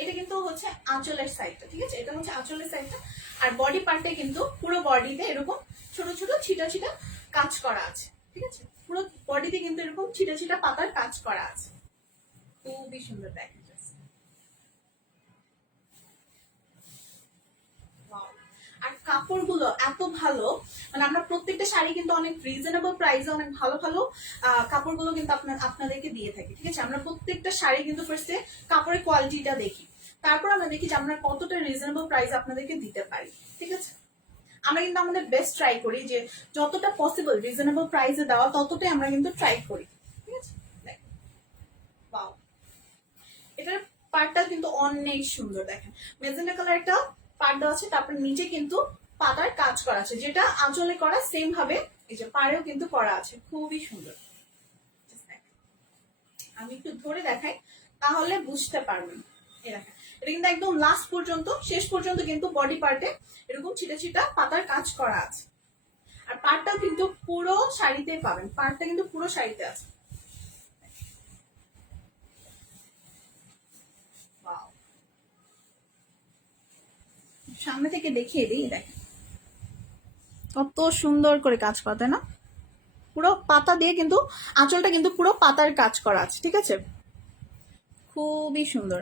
এটা কিন্তু হচ্ছে আঁচলের সাইডটা, ঠিক আছে? এটা হচ্ছে আঁচলের সাইডটা। আর বডি পার্টে কিন্তু পুরো বডিতে এরকম ছোট ছোট ছিটা ছিটা কাজ করা আছে, ঠিক আছে? পুরো বডিতে কিন্তু এরকম ছিটা ছিটা পাতার কাজ করা আছে, খুবই সুন্দর দেখে। আর কাপড়গুলো এত ভালো, মানে আমরা প্রত্যেকটা শাড়ি কিন্তু অনেক রিজনেবল প্রাইসে অনেক ভালো ভালো কাপড়গুলো কিন্তু আপনাদেরকে দিয়ে থাকি, ঠিক আছে। আমরা প্রত্যেকটা শাড়ি কিন্তু ফার্স্টে কাপড়ের কোয়ালিটিটা দেখি, তারপর আমরা দেখি যে আমরা কতটা রিজনেবল প্রাইস আপনাদেরকে দিতে পারি, ঠিক আছে। আমরা কিন্তু আমাদের বেস্ট ট্রাই করি যে যতটা পসিবল রিজনেবল প্রাইসে দেওয়া, ততটাই আমরা কিন্তু ট্রাই করি, ঠিক আছে। ওয়াও, এটার পার্টটা কিন্তু অনেক সুন্দর, দেখেন মেজেন্টা কালার একটা পার্ট দেওয়া আছে, তারপর নিচে কিন্তু পাতার কাজ করা আছে, যেটা আঁচলে করা সেম ভাবে এই যে পাড়েও কিন্তু করা আছে, খুবই সুন্দর। আমি একটু ধরে দেখাই তাহলে বুঝতে পারবেন। এই দেখেন, এটা কিন্তু একদম লাস্ট পর্যন্ত, শেষ পর্যন্ত কিন্তু বডি পার্টে এরকম ছিটা ছিটা পাতার কাজ করা আছে। আর পার্টটা কিন্তু পুরো শাড়িতে পাবেন, পার্টটা কিন্তু পুরো শাড়িতে আছে। সামনে থেকে দেখিয়ে দিই, দেখেন কত সুন্দর করে কাজ করা, তাই না? পুরো পাতা দিয়ে কিন্তু আঁচলটা কিন্তু পুরো পাতার কাজ করা আছে, ঠিক আছে, খুবই সুন্দর।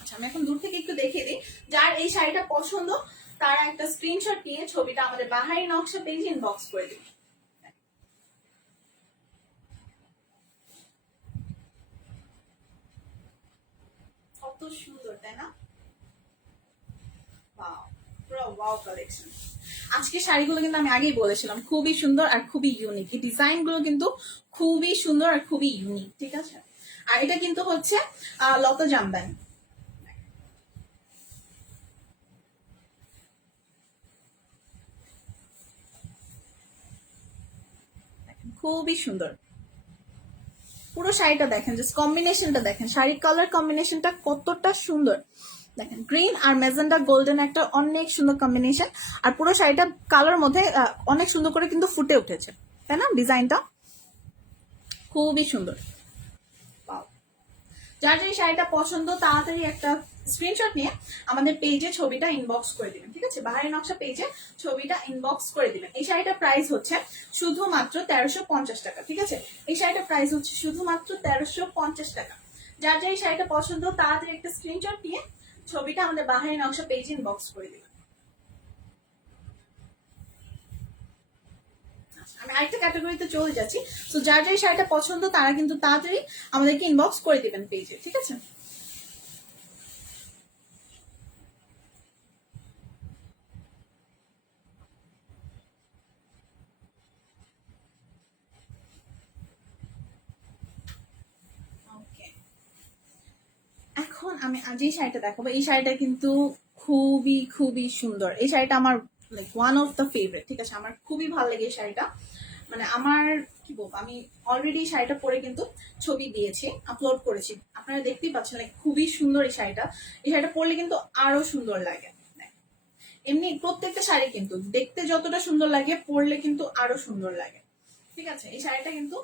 আচ্ছা, আমি এখন দূর থেকে একটু দেখিয়ে দিই, যার এই শাড়িটা পছন্দ তারা একটা স্ক্রিনশট নিয়ে ছবিটা আমাদের বাহারি নকশা পেজে ইনবক্স করে দিন। কত সুন্দর, তাই না? পুরো ওয়াও কালেকশন। আজকে শাড়িগুলো কিন্তু আমি আগেই বলেছিলাম খুবই সুন্দর আর খুবই ইউনিক, এই ডিজাইন গুলো কিন্তু খুবই সুন্দর আর খুবই ইউনিক, ঠিক আছে। আর এটা কিন্তু হচ্ছে লতা জামদানি, খুবই সুন্দর। পুরো শাড়িটা দেখেন, জাস্ট কম্বিনেশনটা দেখেন, শাড়ির কালার কম্বিনেশনটা কতটা সুন্দর। দেখেন গ্রিন আর মেজেন্ডা গোল্ডেন একটা অনেক সুন্দর কম্বিনেশন, আর পুরো শাড়িটা কালার মধ্যে অনেক সুন্দর করে কিন্তু ফুটে উঠেছে, তাই না? ডিজাইনটা খুবই সুন্দর। যার যে শাড়িটা পছন্দ তাড়াতাড়ি একটা স্ক্রিনশট নিয়ে আমাদের পেজে ছবিটা ইনবক্স করে দিবেন, ঠিক আছে। বাহারি নকশা পেজে ছবিটা ইনবক্স করে দিবেন। এই শাড়িটার প্রাইস হচ্ছে শুধুমাত্র 1350 টাকা, ঠিক আছে। এই শাড়িটার প্রাইস হচ্ছে শুধুমাত্র 1350 টাকা। যার যে শাড়িটা পছন্দ তাড়াতাড়ি একটা স্ক্রিনশট নিয়ে ছবিটা আমাদের বাহারি নকশা পেজে ইনবক্স করে দিবেন। আমি আরেকটা ক্যাটাগরিতে চলে যাচ্ছি, তো যার যে শাড়িটা পছন্দ তারা কিন্তু তাড়াতাড়ি আমাদেরকে ইনবক্স করে দিবেন পেজে, ঠিক আছে। এখন আমি আজ এই শাড়িটা দেখাবো। এই শাড়িটা কিন্তু খুবই খুবই সুন্দর। এই শাড়িটা আমার like one of the favourite, ঠিক আছে। আমার খুবই ভালো লাগে এই শাড়িটা, মানে আমার কি বলবো, আমি অলরেডি শাড়িটা পরে কিন্তু ছবি দিয়েছি, আপলোড করেছি, আপনারা দেখতেই পাচ্ছেন। লাইক খুবই সুন্দর এই শাড়িটা। এই শাড়িটা পরলে কিন্তু আরো সুন্দর লাগে। এমনি প্রত্যেকটা শাড়ি কিন্তু দেখতে যতটা সুন্দর লাগে, পরলে কিন্তু আরো সুন্দর লাগে, ঠিক আছে। এই শাড়িটা কিন্তু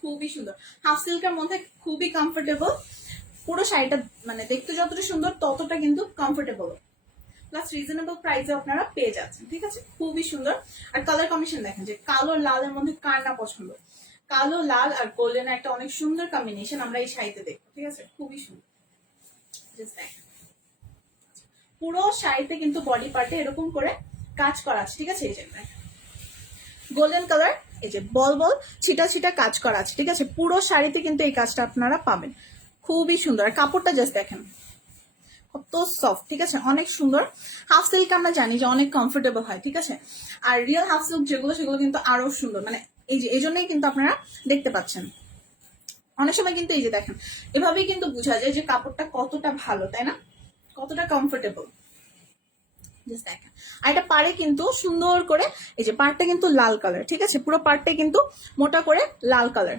খুবই সুন্দর, হাফ সিল্কের মধ্যে খুবই কমফোর্টেবল। পুরো শাড়িটা মানে দেখতে যতটা সুন্দর ততটা কিন্তু কমফোর্টেবল, প্লাস রিজনেবল প্রাইসে আপনারা পেয়ে যাচ্ছেন, ঠিক আছে। খুবই সুন্দর। আর কালার কম্বিনেশন দেখেন, যে কালো লালের মধ্যে কার না পছন্দ, কালো লাল আর গোল্ডেন একটা অনেক সুন্দর কম্বিনেশন আমরা এই শাড়িতে দেখবো, ঠিক আছে। খুবই সুন্দর। পুরো শাড়িতে কিন্তু বডি পার্টে এরকম করে কাজ করা আছে, ঠিক আছে। এই যে গোল্ডেন কালার, এই যে বল বল ছিটা ছিটা কাজ করা আছে, ঠিক আছে। পুরো শাড়িতে কিন্তু এই কাজটা আপনারা পাবেন, খুবই সুন্দর। আর কাপড়টা জাস্ট দেখেন কত সফট, ঠিক আছে, অনেক সুন্দর। হাফ সিল্ক আমরা জানি যে অনেক কমফোর্টেবল হয়, ঠিক আছে। আর রিয়েল হাফ সিল্ক যেগুলো সেগুলো কিন্তু আরো সুন্দর, মানে এই যে এই জন্যই কিন্তু আপনারা দেখতে পাচ্ছেন। অনেক সময় কিন্তু এই যে দেখেন, এভাবেই কিন্তু বোঝা যায় যে কাপড়টা কতটা ভালো, তাই না, কতটা কমফোর্টেবল। দেখেন, আর এটা পাড়ে কিন্তু সুন্দর করে এই যে পাড়টা কিন্তু লাল কালার, ঠিক আছে। পুরো পাড়টাই কিন্তু মোটা করে লাল কালার,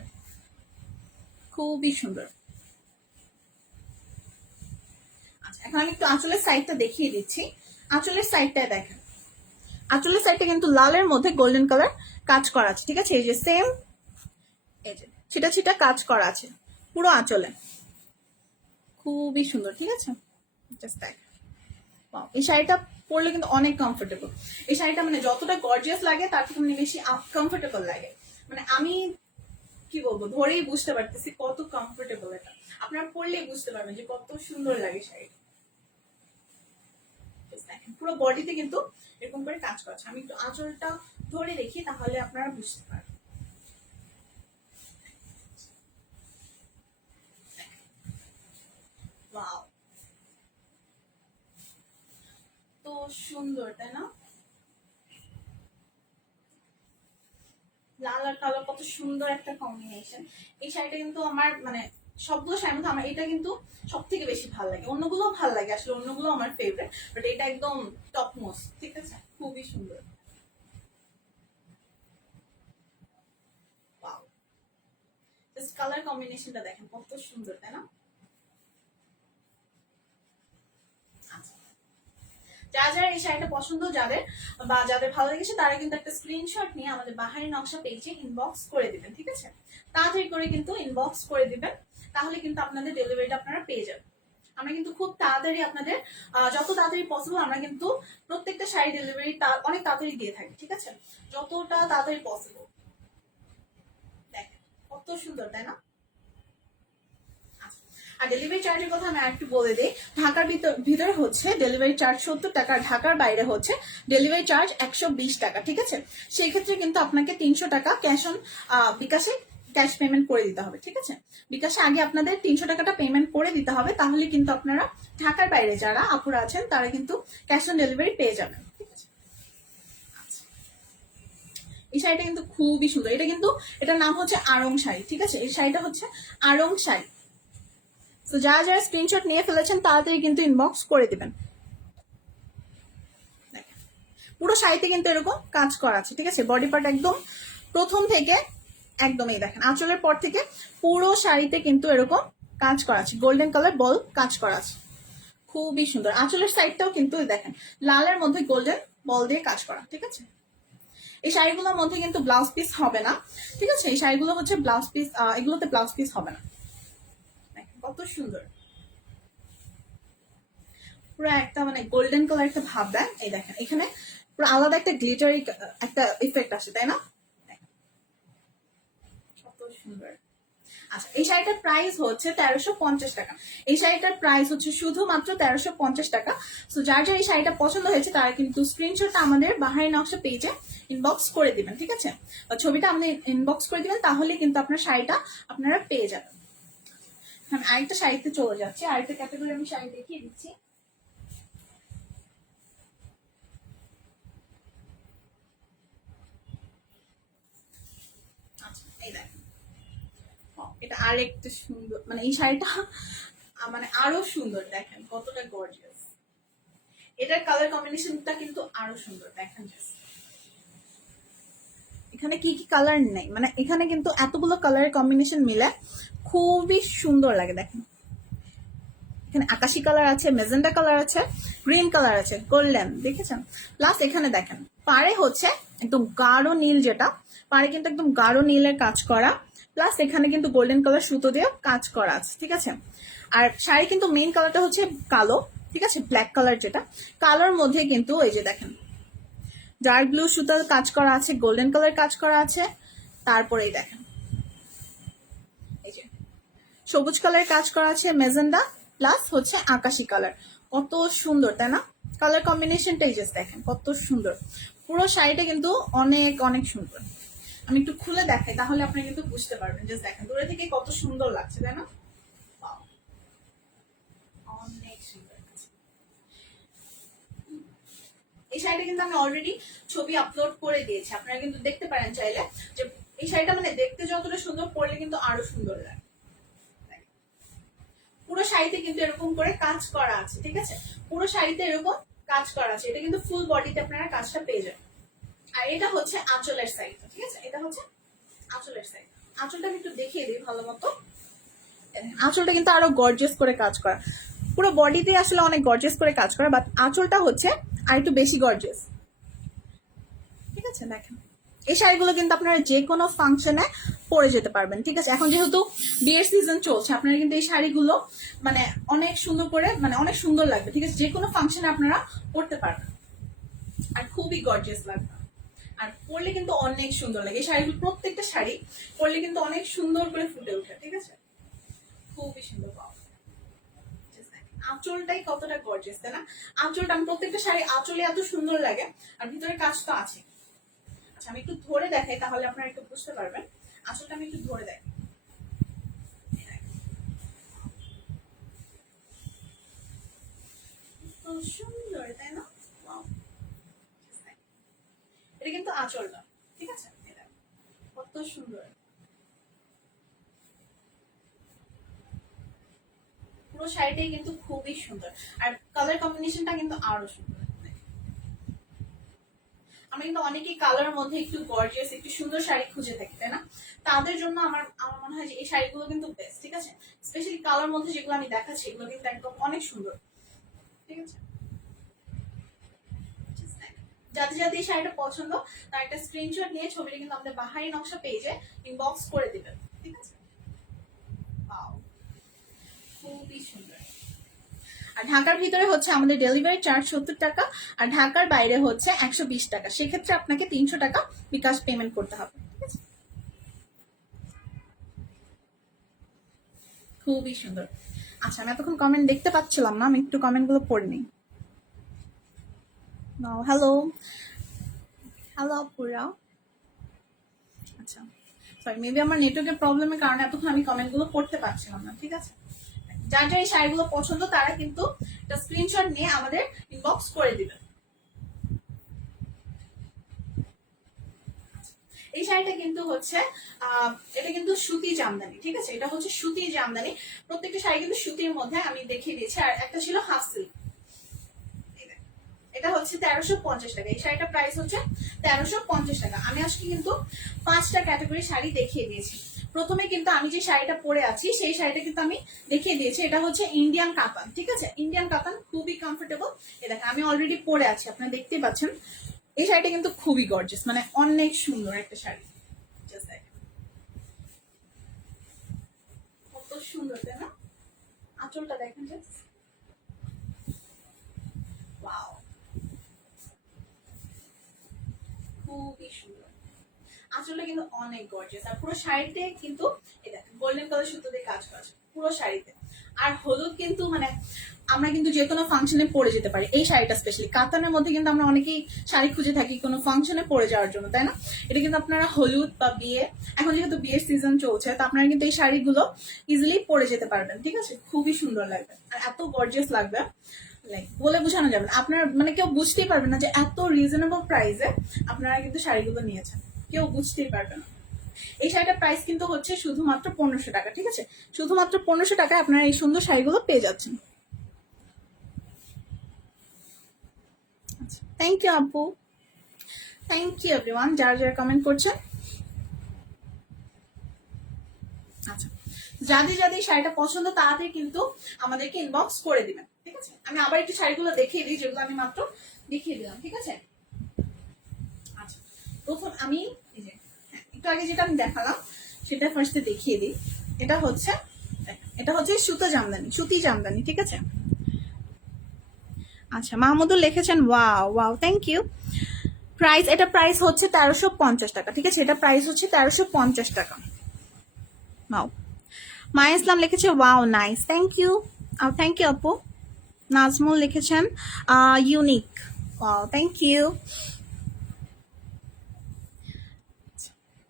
খুবই সুন্দর। আচ্ছা, এখন আমি একটু আঁচলের সাইডটা দেখিয়ে দিচ্ছি। আঁচলের সাইডটা দেখেন, আঁচলের সাইডটা কিন্তু লালের মধ্যে গোল্ডেন কালার কাজ করা আছে, ঠিক আছে। এই যে সেম এই যে ছিটা ছিটা কাজ করা আছে পুরো আঁচলে, খুবই সুন্দর, ঠিক আছে। জাস্ট দেখ, এই শাড়িটা পরলে কিন্তু অনেক কমফোর্টেবল। এই শাড়িটা মানে যতটা গর্জিয়াস লাগে তার থেকে মানে বেশি কমফোর্টেবল লাগে। মানে আমি কি বলবো, ধরেই বুঝতে পারতেছি কত কমফোর্টেবল এটা। আপনারা পরলেই বুঝতে পারবেন যে কত সুন্দর লাগে শাড়িটা। দেখেন পুরো বডিতে কিন্তু এরকম করে কাজ করছে। আমি একটু আঁচলটা ধরে দেখি, তাহলে আপনারা বুঝতে পারবেন। ওয়াও, তো সুন্দর তাই না? লাল আর কালো কত সুন্দর একটা কম্বিনেশন। এই শাড়িটা কিন্তু আমার মানে সবগুলো শাড়ির মধ্যে আমার এটা কিন্তু সব থেকে বেশি ভালো লাগে। অন্যগুলো ভালো লাগে আসলে, অন্যগুলো আমার ফেভারিট, বাট এটা একদম টপ মোস্ট। ঠিক আছে, খুবই সুন্দর। জাস্ট কালার কম্বিনেশনটা দেখেন কত সুন্দর তাই না? যারা যারা এই শাড়িটা পছন্দ যাদের বা যাদের ভালো লেগেছে তারা কিন্তু একটা স্ক্রিনশট নিয়ে আমাদের বাহারি নকশা পেজে ইনবক্স করে দিবেন। ঠিক আছে, তাড়াতাড়ি করে কিন্তু ইনবক্স করে দিবেন, তাহলে কিন্তু আপনাদের ডেলিভারিটা আপনারা পেয়ে যাবেন। আমরা কিন্তু খুব তাড়াতাড়ি আপনাদের যত তাড়াতাড়ি পসিবল আমরা কিন্তু প্রত্যেকটা শাড়ি ডেলিভারি অনেক তাড়াতাড়ি দিয়ে থাকি। ঠিক আছে, যতটা তাড়াতাড়ি পসিবল। দেখেন কত সুন্দর তাই না? আর ডেলিভারি চার্জের কথা আমি একটু বলে দিই। ঢাকার ভিতরে হচ্ছে ডেলিভারি চার্জ 70 টাকা, ঢাকার বাইরে হচ্ছে ডেলিভারি চার্জ 120 টাকা। ঠিক আছে, সেই ক্ষেত্রে কিন্তু আপনাকে 300 টাকা ক্যাশ অন বিকাশে ক্যাশ পেমেন্ট করে দিতে হবে। ঠিক আছে, বিকাশে আগে আপনাদের 300 টাকাটা পেমেন্ট করে দিতে হবে, তাহলে কিন্তু আপনারা ঢাকার বাইরে যারা আপুরা আছেন তারা কিন্তু ক্যাশ অন ডেলিভারি পেয়ে যাবেন। ঠিক আছে, এই শাড়িটা কিন্তু খুবই সুন্দর। এটা কিন্তু এটার নাম হচ্ছে আড়ং শাড়ি। ঠিক আছে, এই শাড়িটা হচ্ছে আড়ং শাড়ি। তো যারা যারা স্ক্রিনশট নিয়ে ফেলেছেন তাড়াতাড়ি কিন্তু ইনবক্স করে দিবেন। পুরো শাড়িতে কিন্তু এরকম কাজ করা আছে। ঠিক আছে, বডি পার্ট একদম প্রথম থেকে একদম এই দেখেন আঁচলের পর থেকে পুরো শাড়িতে কিন্তু এরকম কাজ করা আছে, গোল্ডেন কালার বল কাজ করা আছে, খুবই সুন্দর। আঁচলের সাইডটাও কিন্তু দেখেন লালের মধ্যে গোল্ডেন বল দিয়ে কাজ করা। ঠিক আছে, এই শাড়িগুলোর মধ্যে কিন্তু ব্লাউজ পিস হবে না। ঠিক আছে, এই শাড়িগুলো হচ্ছে ব্লাউজ পিস, এগুলোতে ব্লাউজ পিস হবে না। কত সুন্দর, পুরো একটা মানে গোল্ডেন কালার একটা ভাব দেয়। এই দেখেন এখানে পুরো আলাদা একটা গ্লিটারি একটা ইফেক্ট আসে তাই না? কত সুন্দর। আচ্ছা, এই শাড়িটার প্রাইস হচ্ছে 1350 টাকা। এই শাড়িটার প্রাইস হচ্ছে শুধুমাত্র 1350 টাকা। সো যার যার এই শাড়িটা পছন্দ হয়েছে তারা কিন্তু স্ক্রিনশটটা আমাদের বাহারি নকশা পেজে ইনবক্স করে দিবেন। ঠিক আছে, ছবিটা আমাদের ইনবক্স করে দিবেন, তাহলে কিন্তু আপনার শাড়িটা আপনারা পেয়ে যাবেন। আমি আরেকটা শাড়িতে চলে যাচ্ছি, আরেকটা ক্যাটাগরি আমি শাড়ি দেখিয়ে দিচ্ছি। আচ্ছা, এই দেখেন এটা আরেকটা সুন্দর, মানে এই শাড়িটা মানে আরো সুন্দর। দেখেন কতটা গর্জিয়াস, এটার কালার কম্বিনেশনটা কিন্তু আরো সুন্দর। দেখেন এখানে কি কি কালার নেই, মানে এখানে কিন্তু এতগুলো কালারের কম্বিনেশন মিলে খুবই সুন্দর লাগে। দেখেন এখানে আকাশি কালার আছে, মেজেন্ডা কালার আছে, গ্রিন কালার আছে, গোল্ডেন, দেখেছেন? প্লাস এখানে দেখেন পাড়ে হচ্ছে একদম গাঢ় নীল, যেটা পাড়ে কিন্তু একদম গাঢ় নীলের কাজ করা, প্লাস এখানে কিন্তু গোল্ডেন কালার সুতো দিয়ে কাজ করা আছে। ঠিক আছে, আর শাড়ি কিন্তু মেইন কালারটা হচ্ছে কালো। ঠিক আছে, ব্ল্যাক কালার, যেটা কালোর মধ্যে কিন্তু এই যে দেখেন ডার্ক ব্লু সুতার কাজ করা আছে, গোল্ডেন কালার কাজ করা আছে, তারপরেই দেখেন এই যে সবুজ কালার কাজ করা আছে, মেজেন্ডা প্লাস হচ্ছে আকাশি কালার। কত সুন্দর তাই না? কালার কম্বিনেশনটাই জাস্ট দেখেন কত সুন্দর। পুরো শাড়িটা কিন্তু অনেক অনেক সুন্দর। আমি একটু খুলে দেখাই, তাহলে আপনি কিন্তু বুঝতে পারবেন। জাস্ট দেখেন দূরে থেকে কত সুন্দর লাগছে তাই না? অনেক সুন্দর। এই শাড়িটা কিন্তু আমি অলরেডি ছবি আপলোড করে দিয়েছি, আপনারা কিন্তু দেখতে পারেন চাইলে। যে এই শাড়িটা মানে দেখতে যতটা সুন্দর, পরলে কিন্তু আরো সুন্দর লাগে। পুরো শাড়িতে কিন্তু এরকম করে কাজ করা আছে। ঠিক আছে, পুরো শাড়িতে এরকম কাজ করা আছে। এটা কিন্তু ফুল বডিতে আপনারা কাজটা পেয়ে যাবেন। আর এটা হচ্ছে আঁচলের সাইড। ঠিক আছে, এটা হচ্ছে আঁচলের সাইড। আঁচলটা আমি একটু দেখিয়ে দিই ভালো মতো। আঁচলটা কিন্তু আরো গর্জিয়াস করে কাজ করা, পুরো বডিতে আসলে অনেক গর্জিয়াস করে কাজ করা, বাট আঁচলটা হচ্ছে আর একটু বেশি গর্জিয়াস। ঠিক আছে, দেখেন এই শাড়িগুলো কিন্তু আপনারা যে কোনো ফাংশনে পরে যেতে পারবেন। ঠিক আছে, এখন যেহেতু বিয়ের সিজন চলছে, আপনারা কিন্তু এই শাড়িগুলো মানে অনেক সুন্দর করে, মানে অনেক সুন্দর লাগবে। ঠিক আছে, যে কোনো ফাংশনে আপনারা পরতে পারবেন, আর খুবই গর্জিয়াস লাগবে। আর পরলে কিন্তু অনেক সুন্দর লাগে। এই শাড়িগুলো প্রত্যেকটা শাড়ি পরলে কিন্তু অনেক সুন্দর করে ফুটে ওঠে। ঠিক আছে, খুবই সুন্দর পাওয়া। আঁচলটাই কতটা গর্জিয়াস, তাই না? আঁচলটা, আমি প্রত্যেকটা শাড়ি আঁচলে এত সুন্দর লাগে, আর ভিতরে কাজ তো আছে। আচ্ছা আমি একটু ধরে দেখাই, তাহলে আপনারা একটু বুঝতে পারবেন। আঁচলটা আমি একটু ধরে দেখাই, তো সুন্দর তাই না? এটা কিন্তু আঁচলটা, ঠিক আছে? কত সুন্দর, পুরো শাড়িটাই কিন্তু খুবই সুন্দর, আর কালার কম্বিনেশনটা কিন্তু আরো সুন্দর। আমরা কিন্তু অনেকেই কালারের মধ্যে একটু গর্জিয়াস, একটু সুন্দর শাড়ি খুঁজে থাকি, তাই না? তাদের জন্য আমার আমার মনে হয় যে এই শাড়িগুলো কিন্তু বেস্ট, ঠিক আছে? স্পেশালি কালার মধ্যে যেগুলো আমি দেখাচ্ছি এগুলো কিন্তু একদম অনেক সুন্দর, ঠিক আছে? যাদের যাদের এই শাড়িটা পছন্দ তার একটা স্ক্রিনশট নিয়ে ছবিটা কিন্তু আমাদের বাহারি নকশা পেজে ইনবক্স করে দিবেন, ঠিক আছে? খুবই সুন্দর। আর ঢাকার ভিতরে হচ্ছে আমাদের ডেলিভারি চার্জ 70 টাকা, আর ঢাকার বাইরে হচ্ছে 120 টাকা। সেক্ষেত্রে আপনাকে 300 টাকা বিকাশ পেমেন্ট করতে হবে, ঠিক আছে? খুবই সুন্দর। আচ্ছা আমি এতক্ষণ কমেন্ট দেখতে পাচ্ছিলাম না, আমি একটু কমেন্ট গুলো পড়ে নিই। হ্যালো হ্যালো আপুরা। আচ্ছা সরি, মেবি আমার নেটওয়ার্কের প্রবলেমের কারণে এতক্ষণ আমি কমেন্ট গুলো পড়তে পারছিলাম না, ঠিক আছে? যার যার এই শাড়িগুলো পছন্দ তারা কিন্তু একটা স্ক্রিনশট নিয়ে আমাদের ইনবক্স করে দিবেন। এই শাড়িটা কিন্তু হচ্ছে এটা কিন্তু সুতি জামদানি, ঠিক আছে? এটা হচ্ছে সুতি জামদানি, প্রত্যেকটা শাড়ি কিন্তু সুতির মধ্যে আমি দেখিয়ে দিয়েছি। আর একটা ছিল হাফ সিল্ক, এটা হচ্ছে 1350 টাকা। এই শাড়িটার প্রাইস হচ্ছে 1350 টাকা। আমি আজকে কিন্তু 5টা ক্যাটাগরি শাড়ি দেখিয়ে দিয়েছি। প্রথমে কিন্তু আমি যে শাড়িটা পরে আছি সেই শাড়িটা কিন্তু আমি দেখিয়ে দিয়েছি, এটা হচ্ছে ইন্ডিয়ান কাতান, ঠিক আছে? ইন্ডিয়ান কাতান, খুবই কমফোর্টেবল। এ দেখেন আমি অলরেডি পরে আছি, আপনারা দেখতেই পাচ্ছেন। এই শাড়িটা কিন্তু খুবই গর্জিয়াস, মানে অনেক সুন্দর একটা শাড়ি। জাস্ট দেখেন কত সুন্দর, তাই না? আঁচলটা দেখেন জাস্ট, ওয়াও, খুবই সুন্দর। আঁচলটা কিন্তু অনেক গর্জিয়াস, আর পুরো শাড়িতে কিন্তু এই দেখেন গোল্ডেন কালার সুতো দিয়ে কাজ করা আছে পুরো শাড়িতে। আর হলুদ কিন্তু মানে আমরা কিন্তু যে কোনো ফাংশনে পরে যেতে পারি। এই শাড়িটা স্পেশালি কাতানের মধ্যে কিন্তু আমরা অনেকেই শাড়ি খুঁজে থাকি কোনো ফাংশনে পরে যাওয়ার জন্য, তাই না? এটা কিন্তু আপনারা হলুদ বা বিয়ে, এখন যেহেতু বিয়ের সিজন চলছে, তো আপনারা কিন্তু এই শাড়িগুলো ইজিলি পরে যেতে পারবেন, ঠিক আছে? খুবই সুন্দর লাগবে আর এত গর্জিয়াস লাগবে, লাইক বলে বোঝানো যাবে না। আপনার মানে কেউ বুঝতেই পারবে না যে এত রিজনেবল প্রাইসে আপনারা কিন্তু শাড়িগুলো নিয়েছেন, কেউ বুঝতেই পারবে না। এই শাড়িটার প্রাইস কিন্তু হচ্ছে শুধুমাত্র 1500 টাকা, ঠিক আছে? শুধুমাত্র 1500 টাকায় আপনারা এই সুন্দর শাড়িগুলো পেয়ে যাচ্ছেন। থ্যাংক ইউ আপু, থ্যাংক ইউ এভরিওয়ান যারা যারা কমেন্ট করছেন। আচ্ছা যাদের যাদের শাড়িটা পছন্দ তাদের কিন্তু আমাদেরকে ইনবক্স করে দিবেন, ঠিক আছে? আমি আবার একটু শাড়িগুলো দেখিয়ে দিই যেগুলো আমি মাত্র দেখিয়ে দিলাম, ঠিক আছে? আচ্ছা প্রথম আমি এই যে একটু আগে যেটা আমি দেখালাম সেটা ফার্স্টে দেখিয়ে দিই। এটা হচ্ছে সুতো জামদানি, সুতি জামদানি, ঠিক আছে? আচ্ছা মাহমুদুল লিখেছেন wow wow, thank you. Price, এটা প্রাইস হচ্ছে 1350 টাকা, ঠিক আছে? এটা প্রাইস হচ্ছে 1350 টাকা। ওয়াও, মায়া ইসলাম লিখেছে wow nice, thank you. Thank you আপু। নাজমুল লিখেছেন ইউনিক, ওয়াও থ্যাংক ইউ।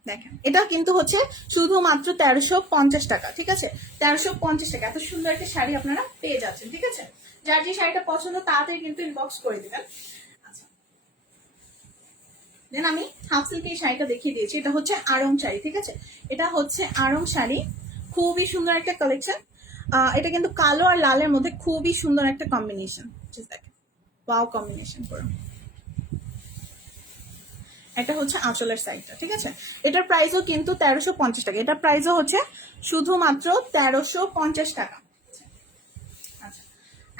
দেখেন এটা কিন্তু হচ্ছে শুধুমাত্র 1350 টাকা, ঠিক আছে? 1350 টাকা এত সুন্দর একটা শাড়ি আপনারা পেয়ে যাচ্ছেন, ঠিক আছে? যার যে শাড়িটা পছন্দ তাড়াতাড়ি কিন্তু ইনবক্স করে দিবেন। আচ্ছা দেন আমি হাফ সিল্কের শাড়িটা দেখিয়ে দিয়েছি, এটা হচ্ছে আড়ং শাড়ি, ঠিক আছে? এটা হচ্ছে আড়ং শাড়ি, খুবই সুন্দর একটা কালেকশন। এটা কিন্তু কালো আর লালের মধ্যে খুবই সুন্দর একটা কম্বিনেশন, দেখেন ওয়াও কম্বিনেশন পুরো। এটা হচ্ছে আঁচলের সাইডটা, ঠিক আছে? এটার প্রাইসও কিন্তু 1350 টাকা। এটার প্রাইসও হচ্ছে শুধুমাত্র 1350 টাকা। আচ্ছা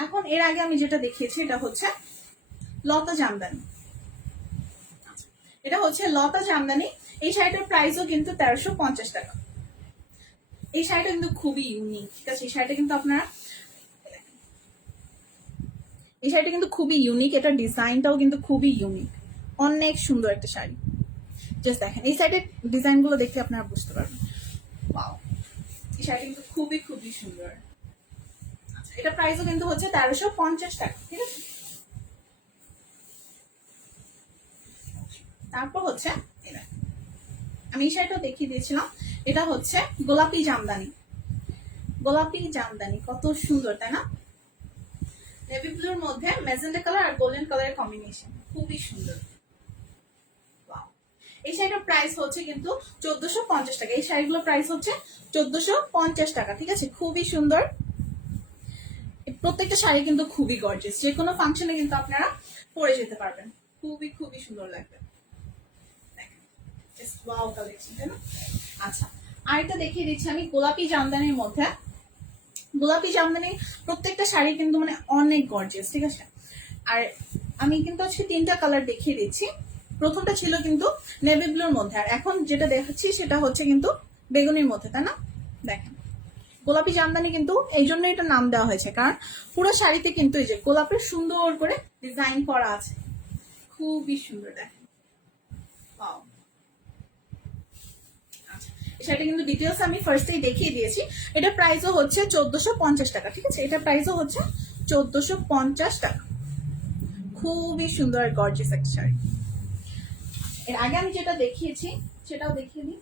এখন এর আগে আমি যেটা দেখিয়েছি এটা হচ্ছে লতা জামদানি। আচ্ছা এটা হচ্ছে লতা জামদানি, এই শাড়িটার প্রাইসও কিন্তু 1350 টাকা। এই শাড়িটা কিন্তু খুবই ইউনিক, ঠিক আছে? এই শাড়িটা কিন্তু আপনারা এই শাড়িটা কিন্তু খুবই ইউনিক, এটার ডিজাইনটাও কিন্তু খুবই ইউনিক, অনেক সুন্দর একটা শাড়ি। জাস্ট দেখেন এই সাইডের ডিজাইন গুলো দেখলে আপনারা বুঝতে পারবেন। ওয়াও, এই শাড়িটা কিন্তু খুবই খুবই সুন্দর। আচ্ছা এটা প্রাইসও কিন্তু হচ্ছে 1350 টাকা, ঠিক আছে। তারপর হচ্ছে আমি এই শাড়িটাও দেখিয়ে দিয়েছিলাম, এটা হচ্ছে গোলাপি জামদানি। গোলাপি জামদানি কত সুন্দর তাই না, নেভি ব্লুর মধ্যে ম্যাজেন্টা কালার আর গোল্ডেন কালারের কম্বিনেশন, খুবই সুন্দর। এই শাড়িটার প্রাইস হচ্ছে কিন্তু 1450 টাকা। এই শাড়িগুলোর প্রাইস হচ্ছে 1450 টাকা, ঠিক আছে। খুবই সুন্দর, প্রত্যেকটা শাড়ি কিন্তু খুবই গর্জিয়াস, যে কোনো ফাংশনে কিন্তু আপনারা পরে যেতে পারবেন, খুবই খুবই সুন্দর লাগবে। ওয়াও কালেকশন, তাই না? আচ্ছা, আরেকটা দেখিয়ে দিচ্ছি আমি গোলাপি জামদানির মধ্যে। গোলাপি জামদানি প্রত্যেকটা শাড়ি কিন্তু মানে অনেক গর্জিয়াস, ঠিক আছে। আর আমি কিন্তু আজকে 3টা কালার দেখিয়ে দিচ্ছি। প্রথমটা ছিল কিন্তু নেভি ব্লুর মধ্যে, আর এখন যেটা দেখাচ্ছি সেটা হচ্ছে কিন্তু বেগুনির মধ্যে, তাই না? দেখেন গোলাপি জামদানি কিন্তু এই জন্য এটা নাম দেওয়া হয়েছে, কারণ পুরো শাড়িতে কিন্তু এই যে গোলাপের সুন্দর করে ডিজাইন করা আছে, খুবই সুন্দর। দেখেন সেটা কিন্তু ডিটেলস আমি ফার্স্টেই দেখিয়ে দিয়েছি। এটা প্রাইসও হচ্ছে 1450 টাকা, ঠিক আছে। এটা প্রাইসও হচ্ছে 1450 টাকা, খুবই সুন্দর আর গর্জিয়াস একটা শাড়ি। এর আগে আমি যেটা দেখিয়েছি সেটাও দেখিয়ে দিই।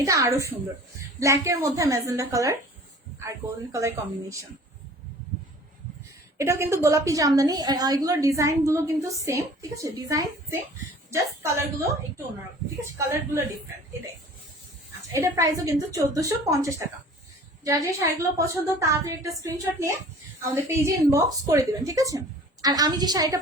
এটা আরো সুন্দর, ব্ল্যাক এর মধ্যে ম্যাজেন্টা কালার আর গোল্ডেন কালার কম্বিনেশন। এটাও কিন্তু গোলাপি জামদানি, এগুলোর ডিজাইন গুলো কিন্তু সেম, ঠিক আছে। ডিজাইন সেম, জাস্ট কালার গুলো একটু অন্যরকম, ঠিক আছে। কালার গুলো ডিফারেন্ট, এটাই। আচ্ছা, এটার প্রাইসও কিন্তু 1450 টাকা। যার যে শাড়িগুলো পছন্দ তাড়াতাড়ি একটা স্ক্রিনশট নিয়ে আমাদের পেজে ইনবক্স করে দিবেন, ঠিক আছে। আর আমি যে শাড়িটা